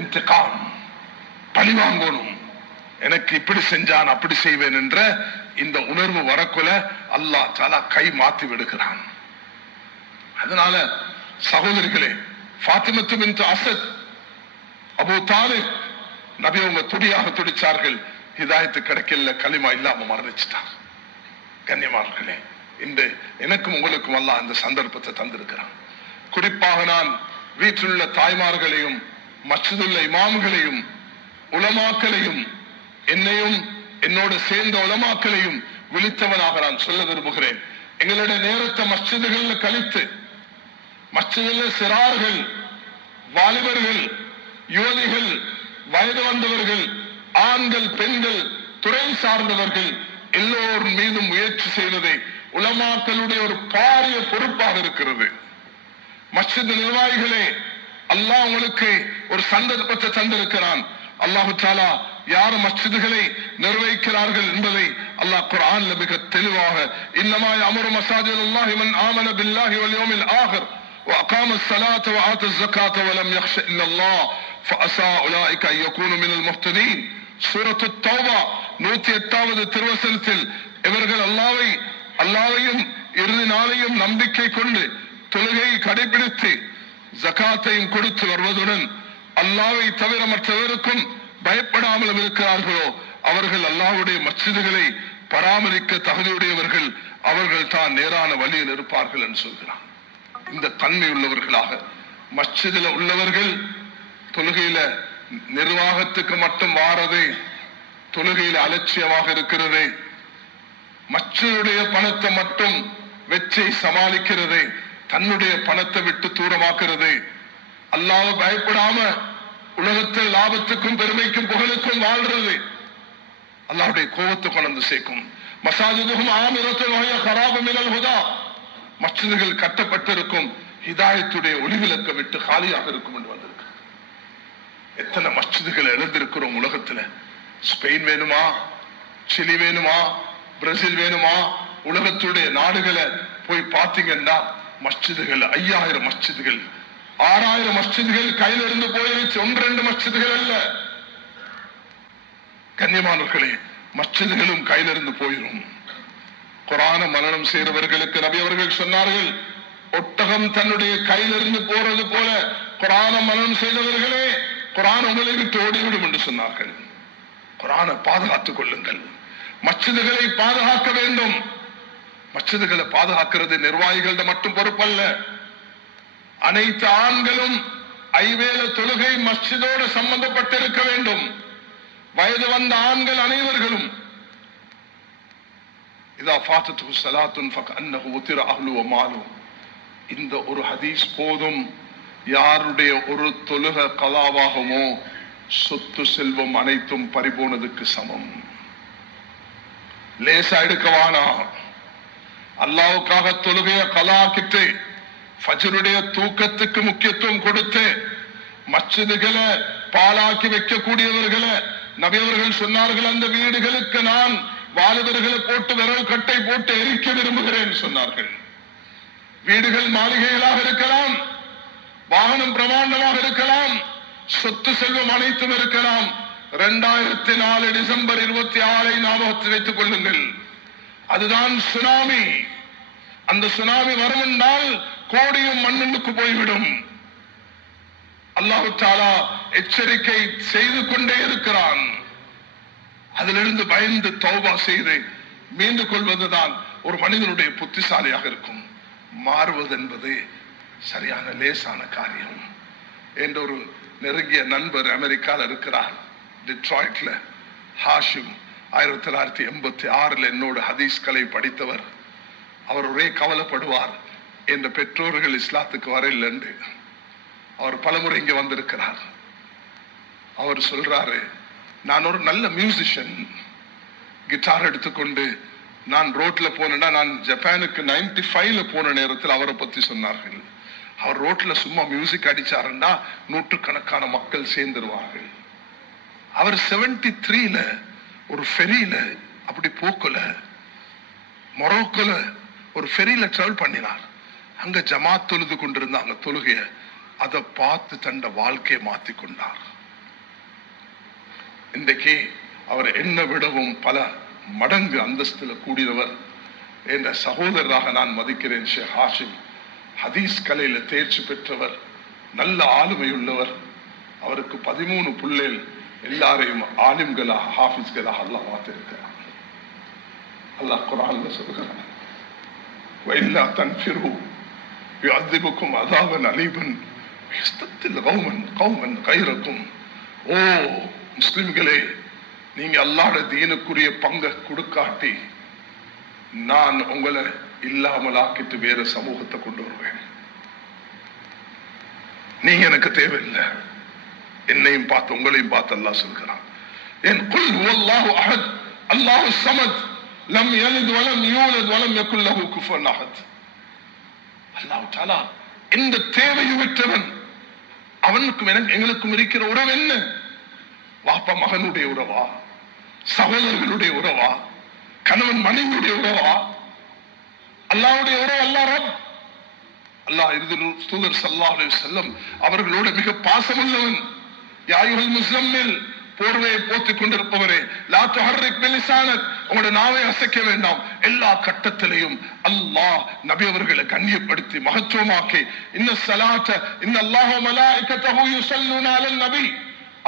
இன்தகாம், பழி வாங்கணும், எனக்கு இப்படி செஞ்சான் அப்படி செய்வேன் என்ற இந்த உணர்வு வரக்குள்ள அல்லாஹ் தஆலா கை மாத்தி விடுகிறான். அதனால சகோதரிகளே, ஃபாத்திமத்து பின்த் அஸத், அபூ தாலிப் நபி அவங்க துடியாக துடிச்சார்கள். ஹிதாயத்து கிடைக்கல, கலிமா இல்லாம மரணிச்சிட்டார். கண்ணியமானவர்களே, இன்று எனக்கும் உங்களுக்கும் அல்லாஹ் இந்த சந்தர்ப்பத்தை தந்திருக்கிறான். குறிப்பாக நான் வீட்டிலுள்ள தாய்மார்களையும் மஸ்ஜிதுள்ள இமாம்களையும் உலமாக்களையும் என்னையும் என்னோடு சேர்ந்த உலமாக்களையும் விழித்தவனாக நான் சொல்ல விரும்புகிறேன். எங்களுடைய நேரத்தை மஸ்ஜிதுகள்ல கழித்து, மஸ்ஜிதுல சிறார்கள், வாலிபர்கள், யுவதிகள், வயது வந்தவர்கள், ஆண்கள், பெண்கள், துறை சார்ந்தவர்கள் எல்லோரும் மீதும் முயற்சி செய்வதை உலமாக்களுடைய ஒரு பாரிய பொறுப்பாக இருக்கிறது. மஸ்ஜித் நிர்வாகிகளே, அல்லாஹ் உங்களுக்கு ஒரு சந்தர்ப்பத்தை தந்திருக்கிறான். அல்லாஹு தஆலா யார் மஸ்ஜிதுகளை நிர்வகிக்கிறார்கள் என்பதை அல்லாஹ் குர்ஆன்ல மிக தெளிவாக, இன்னமா யஅமுரு மஸாஜிதல்லாஹி மன் ஆமன பில்லாஹி வல் யௌமில் ஆகிர் வ அகாம ஸலாத வ ஆத ஸகாத வ லம் யக்ஷ இல்லல்லாஹ் ஃபஅஸா உலாயிக அன் யகூனு மினல் முஹ்ததீன். சூரத்து தௌபா 108வது திருவசனத்தில், இவர்கள் அல்லாஹ்வையும் இறுதி நாளையும் நம்பிக்கை கொண்டு தொழுகையை கடைபிடித்து ஜகாத்தையும் கொடுத்து வருவதுடன் அல்லாஹ்வை தவிர மற்றவருக்கும் பயப்படாமலும் இருக்கிறார்களோ அவர்கள் அல்லாஹ்வுடைய மஸ்ஜிதுகளை பராமரிக்க தகுதியுடையவர்கள், அவர்கள் தான் நேரான வழியில் இருப்பார்கள் என்று சொல்கிறான். இந்த தன்மை உள்ளவர்களாக மஸ்ஜிதில் உள்ளவர்கள் தொழுகையில நிர்வாகத்துக்கு மட்டும் வாரது, தொழுகையில அலட்சியமாக இருக்கிறது, மஸ்ஜிதுடைய பணத்தை மட்டும் வெச்சை சமாளிக்கிறது, தன்னுடைய பணத்தை விட்டு தூரமாக்குறது, அல்லாஹ்வை பயப்படாம உலகத்தில் லாபத்துக்கும் பெருமைக்கும் புகழுக்கும் வாழ்றது, அல்லாஹ்வுடைய கோபத்தை கொண்டு சேர்க்கும். மசாஜிதுஹும் ஆமிரத்துன் வஹிய கராபு மினல் ஹுதா, மஸ்ஜிதுகள் கட்டப்பட்டிருக்கும் ஹிதாயத்துடைய ஒளிவிளக்க விட்டு காலியாக இருக்கும் என்று வந்திருக்கு. எத்தனை மஸ்ஜிதுகள் எழுந்திருக்கிறோம் உலகத்துல. ஸ்பெயின் வேணுமா, சிலி வேணுமா, பிரேசில் வேணுமா, உலகத்துடைய நாடுகளை போய் பார்த்தீங்கன்னா மஸ்ஜிதுகள் 5000 மஸ்ஜிதுகள் 6000 மஸ்ஜிதுகள் கையில இருந்து போயிருச்சு. 1-2 மஸ்ஜிதுகள் அல்ல கண்ணியமானவர்களே, மஸ்ஜிதுகளும் கையிலிருந்து போயிரும். குர்ஆனை மனனம் செய்தவர்களுக்கு நபி அவர்கள் சொன்னார்கள், ஒட்டகம் தன்னுடைய கையிலிருந்து போறது போல குர்ஆனை மனனம் செய்தவர்களே குர்ஆன் உங்களை விட்டு ஓடிவிடும் என்று சொன்னார்கள். குர்ஆனை பாதுகாத்துக் கொள்ளுங்கள். மஸ்ஜிதுகளை பாதுகாக்க வேண்டும். மஸ்ஜிதுகளை பாதுகாக்கிறது நிர்வாகிகள மட்டும் பொறுப்பல்ல. அனைத்து ஆண்களும் ஐவேளை தொழுகை மஸ்ஜிதோடு சம்பந்தப்பட்டிருக்க வேண்டும். வயது வந்த ஆண்கள் அனைவர்களும் இதா ஃபாத்தத்துஹு ஸலாத்துன் ஃபகஅன்னஹு உத்திர அஹ்லு வ மாலு, இந்த ஒரு ஹதீஸ் போதும். யாருடைய ஒரு தொழுகை கலாவாகுமோ சொத்து செல்வம் அனைத்தும் பறிபோனதுக்கு சமம். லேசா எடுக்கவானா. அல்லாஹ்வுக்காக தொழுகைய கலாக்கிட்டு ஃபஜ்ருடைய தூக்கத்துக்கு முக்கியத்துவம் கொடுத்து மஸ்ஜிதுகளை பாழாக்கி வைக்கக்கூடியவர்களை நபி அவர்கள் சொன்னார்கள், அந்த வீடுகளுக்கு நான் வாலிபர்களை போட்டு விரல் கட்டை போட்டு எரிக்க விரும்புகிறேன் சொன்னார்கள். வீடுகள் மாளிகைகளாக இருக்கலாம், வாகனம் பிரமாண்டமாக இருக்கலாம், சொத்து செல்வம் அனைத்தும் இருக்கலாம். 2004 டிசம்பர் 26 ஞாபகத்தில் வைத்துக் கொள்ளுங்கள். அதுதான் சுனாமி. அந்த சுனாமி வரும் என்றால் கோடியும் மண்ணுக்கு போய்விடும். அல்லாஹ் தஆலா எச்சரிக்கை செய்து கொண்டே இருக்கிறான். அதிலிருந்து பயந்து தௌபா செய்து மீண்டு கொள்வதுதான் ஒரு மனிதனுடைய புத்திசாலியாக இருக்கும். மாறுவது என்பது சரியான லேசான காரியம். என்ற ஒரு நெருங்கிய நண்பர் அமெரிக்காவில் இருக்கிறார், டிட்ராய்ட்ல. ஹாஷிம் 1986 என்னோட ஹதீஸ் கலை படித்தவர். அவர் ஒரே கவலைப்படுவார், என்ற பெற்றோர்கள் இஸ்லாத்துக்கு வரையில் என்று. அவர் பலமுறை இங்க வந்திருக்கிறார். அவர் சொல்றாரு, நான் ஒரு நல்ல மியூசிஷியன், கிட்டார் எடுத்துக்கொண்டு நான் ரோட்ல போனேன்னா, நான் ஜப்பானுக்கு 95 போன நேரத்தில் அவரை பத்தி சொன்னார்கள். அவர் ரோட்ல சும்மா மியூசிக் அடிச்சாருன்னா நூற்றுக்கணக்கான மக்கள் சேர்ந்துருவார்கள். அவர் 73ல ஒரு ஃபெரியில அப்படி போக்கல மொரோக்கோல ஒரு ஃபெரியில டிராவல் பண்ணினார். அங்க ஜமாத் தொழுது கொண்டிருந்தாங்க தொழுகைய. அதை பார்த்து தண்ட வாழ்க்கையை மாத்தி கொண்டார். இன்றைக்கு அவர் என்ன விடவும் பல மடங்கு அந்தஸ்துல கூடியவர். என்ற சகோதரராக நான் மதிக்கிறேன். ஷேக் ஹாஷிம் ஹதீஸ் கலையில தேர்ச்சி பெற்றவர், நல்ல ஆளுமை உள்ளவர். அவருக்கு 13 பிள்ளைகள், எல்லாரையும் ஆலிம்களாக ஹாஃபிஸ்களாக அல்லாஹ் மாத்திருக்கிறார். அல்லாஹ் குர்ஆன்ல சொல்கிறான், وَإِلَّا تَنْفِرُوا يُعَذِّبُكُمْ عَذَابًا أَلِيمًا وَيَسْتَبْدِلْ قَوْمًا غَيْرَكُمْ. ஓ முஸ்லிம்களே, நீங்க அல்லாஹ்வுடைய தீனுக்குரிய பங்கை கொடுக்காட்டி நான் உங்களை இல்லாமலாக்கிட்டு வேற சமூகத்தை கொண்டு வருவேன். நீங்க எனக்கு தேவையில்லை. என்னையும் பார்த்து உங்களையும் பார்த்து அல்லாஹ் சொல்கிறான், என் குல் ஹுவல்லாஹு அஹத் அல்லாஹு ஸமத் லம் யலித் வலம் யூலத் வலம் யகுல் லஹு குஃபுவன் அஹத். அல்லாஹ் தஆலா இந்த தேவையற்றவன். அவனுக்கும் எங்களுக்கும் இருக்கிற உறவு என்ன? வாப்பா மகனுடைய உறவா, சகோதரர்களுடைய உறவா, கணவன் மனைவியுடைய உறவா? அல்லாஹ்வுடைய உறவு. அல்லாஹ் ரப். அல்லாஹ் தூதர் ஸல்லல்லாஹு அலைஹி வஸல்லம் அவர்களோட மிக பாசமுள்ளவன். யா அய்யுஹல் முஸம்மில், போர்வையை போத்திக் கொண்டிருப்பவரே, லா துஹர்ரிக் பிலிசானக், உங்களுடைய நாவை அசைக்க வேண்டாம். எல்லா கட்டத்திலையும் அல்லாஹ் நபி அவர்களை கண்ணியப்படுத்தி மகத்துவமாக்கி, இன்ன ஸலாத்த இன்னல்லாஹு வ மலாயிகத்தஹு யுஸல்லூன அலன் நபி,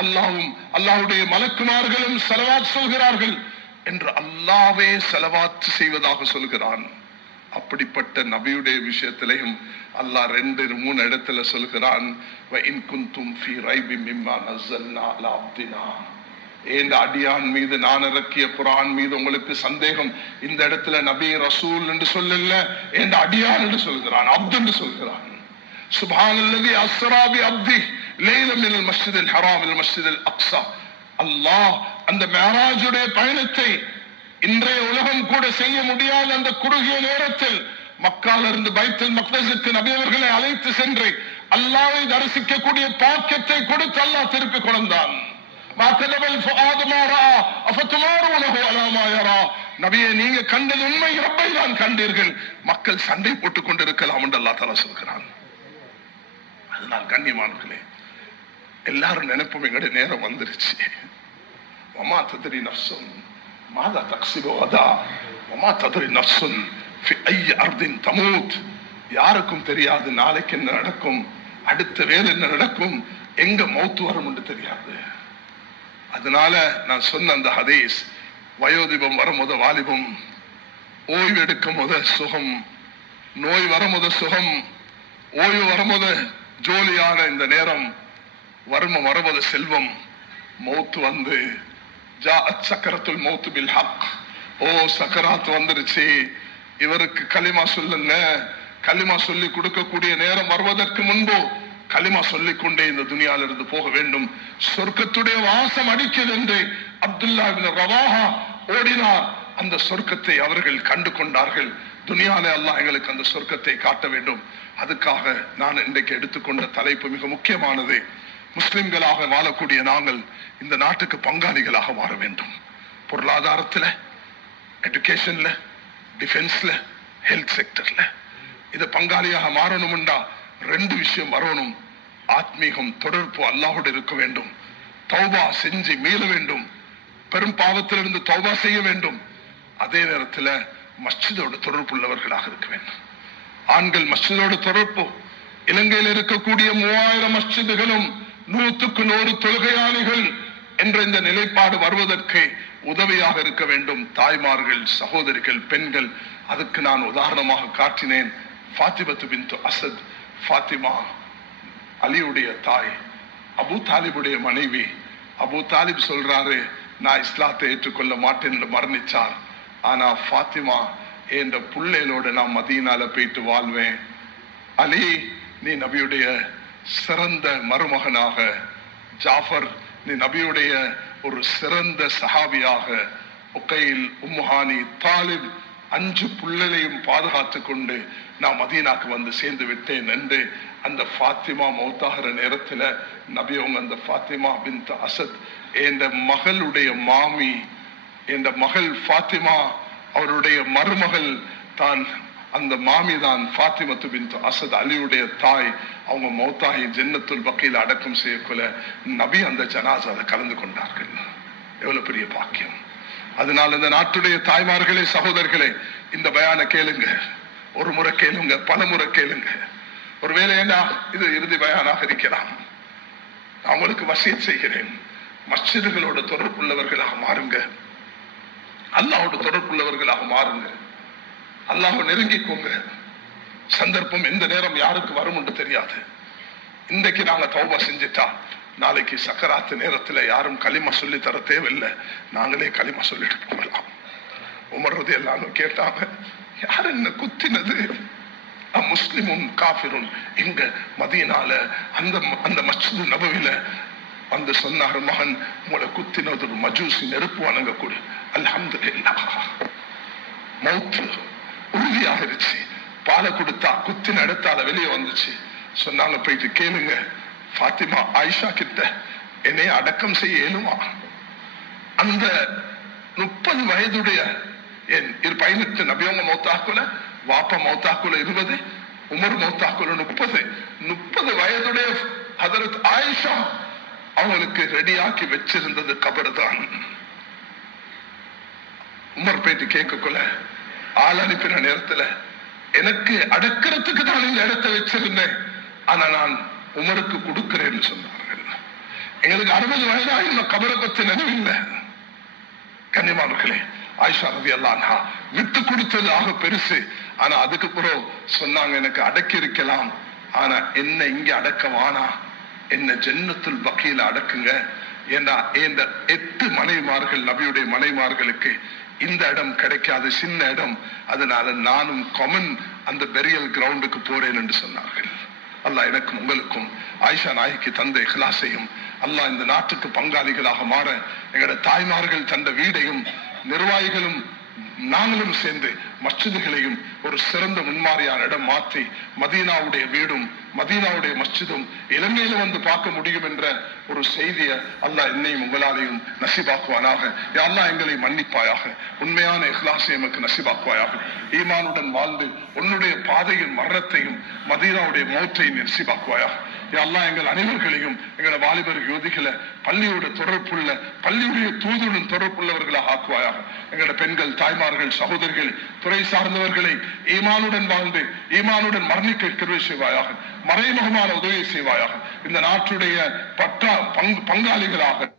அல்லாஹ்வும் அல்லாஹ்வுடைய மலக்குமார்களும் ஸலவாத் சொல்கிறார்கள் என்று அல்லாஹ்வே ஸலவாத் செய்வதாக சொல்கிறான். அப்படிப்பட்ட நபியுடைய விஷயத்திலையும் அல்லாஹ் 2-3 இடத்துல சொல்கிறான், வ இன் குன்தும் ஃபீ ரைபின் மிம்மா நஸல்னா அலா அப்தினா, இந்த அடியான் மீது நான் இறக்கிய குர்ஆன் மீது உங்களுக்கு சந்தேகம், இந்த இடத்துல நபி ரசூல் என்று சொல்லல, இந்த அடியான் என்று சொல்கிறான், அப்து என்று சொல்கிறான். சுப்ஹானல்லதி அஸ்ரா பி அப்தி லைலன் மினல் மஸ்ஜிதில் ஹராம் இலல் மஸ்ஜிதில் அக்ஸா. அல்லாஹ் அந்த மேராஜுடைய பயணத்தை இன்றைய உலகம் கூட செய்ய முடியாத அந்த குறுகிய நேரத்தில் மக்கால இருந்து பைத்துல் மக்தஸுக்கு நபி அவர்களை அழைத்து சென்று அல்லாஹ்வை தரிசிக்கக்கூடிய பாக்கியத்தை கொடுத்து அல்லாஹ் திருப்பி கொண்டான். நபியே, நீங்க கண்டது உண்மை, ரப்பை தான் கண்டீர்கள், மக்கள் சண்டை போட்டுக் கொண்டிருக்கலாம் என்று அல்லாஹ் தஆலா சொல்கிறான். அதனால் கண்ணியமானவர்களே, எல்லாரும் நினைப்போம் எங்களுடைய நேரம் வந்துருச்சு. வமா தத்ரி நஃப்ஸுன் மாதா தக்ஸிபு கதா வமா தத்ரி நஃப்ஸுன் ஃபி ஐய அர்தின் தமூத். யாருக்கும் தெரியாது நாளைக்கு என்ன நடக்கும், அடுத்த வேலை என்ன நடக்கும், எங்க மௌத்து வரும் என்று தெரியாது. அதனால நான் சொன்ன அந்த ஹதீஸ், வயோதிபம் வரும்போது வாலிபம், ஓய்வு எடுக்கும் போது சுகம், நோய் வரும்போது சுகம், ஓய்வு வரும்போது ஜோலியான இந்த நேரம், வறுமை வருவது செல்வம், மௌத்து வந்து ஜாஅத் சக்கரத்துல் மௌத்து பில் ஹக். ஓ சக்கராத் வந்துருச்சு, இவருக்கு கலிமா சொல்லுங்க. கலிமா சொல்லி கொடுக்கக்கூடிய நேரம் வருவதற்கு முன்பு கலிமா சொல்லிக் கொண்டே இந்த துனியால இருந்து போக வேண்டும். சொர்க்கத்துடைய வாசம் அடிக்கிறது என்று அப்துல்லா இப்னு ரவாஹா ஓடினார். அந்த சொர்க்கத்தை அவர்கள் கண்டு கொண்டார்கள். துனியாலே அல்லாஹ் எங்களுக்கு அந்த சொர்க்கத்தை காட்ட வேண்டும். அதுக்காக நான் இன்றைக்கு எடுத்துக்கொண்ட தலைப்பு மிக முக்கியமானது. முஸ்லிம்களாக வாழக்கூடிய நாங்கள் இந்த நாட்டுக்கு பங்காளிகளாக மாற வேண்டும். பொருளாதாரத்துல, எஜுகேஷன்ல, டிஃபென்ஸ்ல, ஹெல்த் செக்டர்ல இது பங்காளியாக மாறணும்டா ரெண்டு விஷயம் வரணும். ஆத்மீகம், தொடர்பு அல்லாஹோடு இருக்க வேண்டும். தௌபா செஞ்சு மீள வேண்டும். பெரும் பாவத்திலிருந்து தௌபா செய்ய வேண்டும். அதே நேரத்துல மஸ்ஜிதோடு தொடர்பு உள்ளவர்களாக இருக்க வேண்டும். ஆண்கள் மஸ்ஜிதோடு தொடர்பு. இலங்கையில் இருக்கக்கூடிய 3000 மஸ்ஜிதுகளும் 100க்கு 100 தொழுகையாளிகள் என்ற இந்த நிலைப்பாடு வருவதற்கு உதவியாக இருக்க வேண்டும். தாய்மார்கள், சகோதரிகள், பெண்கள். அதுக்கு நான் உதாரணமாக காட்டினேன். ஃபாத்திமத்து பின்த் அசத், ஃபாத்திமா அலியுடைய தாய், அபு தாலிபுடைய மனைவி. அபு தாலிப் சொல்றாரு, நான் இஸ்லாத்தை ஏற்றுக்கொள்ள மாட்டேன் என்று மரணிச்சார். ஆனா ஃபாத்திமா, என்ற புள்ளைகளோட நான் மதீனால போயிட்டு வாழ்வேன். அலி, நீ நபியுடைய சிறந்த மருமகனாக, ஜாஃபர் நீ நபியுடைய ஒரு சிறந்த சஹாபியாக, உக்கைல், உம்முஹானி, தாலிப் 5 புள்ளைகளையும் பாதுகாத்து கொண்டு நான் மதீனாக்கு வந்து சேர்ந்து விட்டேன் என்று அந்த ஃபாத்திமா மௌத்தாகிற நேரத்தில் நபி அவங்க அந்த ஃபாத்திமா பின்த் அசத், என்ற மகளுடைய மாமி, என்ற மகள் ஃபாத்திமா, அவருடைய மருமகள் தான் அந்த மாமி தான் ஃபாத்திமத்து பின்த் அசத், அலியுடைய தாய். அவங்க மௌத்தாகி ஜன்னத்துல் பக்கீல அடக்கம் செய்யக்குள்ள நபி அந்த ஜனாஸால கலந்து கொண்டார்கள். எவ்வளவு பெரிய பாக்கியம். அதனால இந்த நாட்டுடைய தாய்மார்களே, சகோதரர்களே, இந்த பயான கேளுங்க. ஒரு முறை கேளுங்க, பல முறை கேளுங்க. ஒருவேளை என்ன இது இறுதி பயானாக இருக்கலாம். நான் உங்களுக்கு வசியத் செய்கிறேன், மஸ்ஜிதுகளோட தொடர்புள்ளவர்களாக மாறுங்க. அல்லாஹோட தொடர்புள்ளவர்களாக மாறுங்க. அல்லாஹ் நெருங்கிக்கோங்க. சந்தர்ப்பம் எந்த நேரம் யாருக்கு வரும் என்று தெரியாது. இன்றைக்கு நாங்க தௌபா செஞ்சுட்டா நாளைக்கு சக்கராத்து நேரத்துல யாரும் களிமா சொல்லி தர தேவையில்லை, நாங்களே களிமா சொல்லிட்டு போகலாம். உமர்றது எல்லாரும் கேட்டாங்க, யார் என்ன குத்தினது? முஸ்லிமும் காஃபிரும் எங்க மதீனால அந்த அந்த மஸ்ஜிது நபவில வந்து சொன்னார், மகன் உங்களை குத்தினது ஒரு மஜூசி, நெருப்பு வணங்கக்கூடிய. அல்ஹம்துலில்லாஹ், மௌத்து உறுதியாகிருச்சு. பாலை கொடுத்தா குத்தின இடத்தால வெளியே வந்துச்சு. சொன்னாங்க, போயிட்டு கேளுங்க ஃபாத்திமா ஆயிஷா கிட்ட, என்னைய அடக்கம் செய்ய இயலுமா? அந்த 30 வயதுடைய என் 18 நபியவங்க மௌத்தாக்குல, வாப்பா மௌத்தாக்குல 20, உமர் மௌத்தாக்குல 30 வயதுடைய ஹதரத் ஆயிஷா அவங்களுக்கு ரெடியாக்கி வச்சிருந்தது கபர் தான். உமர் போயிட்டு கேட்கக்குள்ள, ஆள் அனுப்பின நேரத்துல எனக்கு அடக்கிறதுக்கு தான் இந்த இடத்தை வச்சிருந்தேன், ஆனா நான் உமருக்கு கொடுக்கிறேன்னு சொன்னார்கள். எங்களுக்கு 60 வயதாக கபரை பத்தி நினைவில்லை. கண்ணியமானவர்களே, ஆயிஷா ரலியல்லாஹு அன்ஹா விட்டு கொடுத்தது ஆக பெருசு. ஆனா அதுக்கு பிறகு சொன்னாங்க, எனக்கு அடக்கி இருக்கலாம், ஆனா என்ன இங்க அடக்க வானா, என்ன ஜன்னத்துல் பக்கீல அடக்குங்க. ஏன்னா இந்த 8 மனைவிமார்கள், நபியுடைய மனைவிமார்களுக்கு இந்த இடம் கிடைக்காது, சின்ன இடம். அதனால நானும் காமன் அந்த பெரியல் கிரவுண்டுக்கு போறேன் என்று சொன்னார்கள். அல்லாஹ் எனக்கும் உங்களுக்கும் ஆயிஷா நாய்க்கு தந்த இஹ்லாஸையும் அல்லாஹ் இந்த நாட்டுக்கு பங்காளிகளாக மாற எங்களுடைய தாய்மார்கள் தந்த வீடையும் நிர்வாகிகளும் நாங்களும் சேர்ந்து மஸ்ஜிதுகளையும் ஒரு சிறந்த முன்மாதிரியான இடம் மாற்றி மதீனாவுடைய வீடும் மதீனாவுடைய மஸ்ஜிதும் இலங்கையில வந்து பார்க்க முடியும் என்ற ஒரு செய்தியை அல்லாஹ் என்னையும் உங்களாலையும் நசிபாக்குவானாக. யா அல்லாஹ் எங்களை மன்னிப்பாயாக, உண்மையான இஹ்லாஸை எமக்கு நசிபாக்குவாயாக. ஈமானுடன் வாழ்ந்து உன்னுடைய பாதையின் மரணத்தையும் மதீனாவுடைய மௌத்தையும் நசிபாக்குவாயாக. யா அல்லாஹ் எங்கள் அனைவர்களையும் எங்களை வாலிபர் யோதிகளை பள்ளியோட தொடர்புள்ள பள்ளியுடைய தூதுடன் தொடர்புள்ளவர்களாக ஆக்குவாயாக. எங்களோட பெண்கள் தாய்மார்கள் சகோதரிகள் துறை சார்ந்தவர்களை ஈமானுடன் வாழ்ந்து ஈமானுடன் மரணிக்க கிருபை செய்வாயாக. மறைமுகமான உதவி செய்வாயாக. இந்த நாட்டுடைய பங்காளிகளாக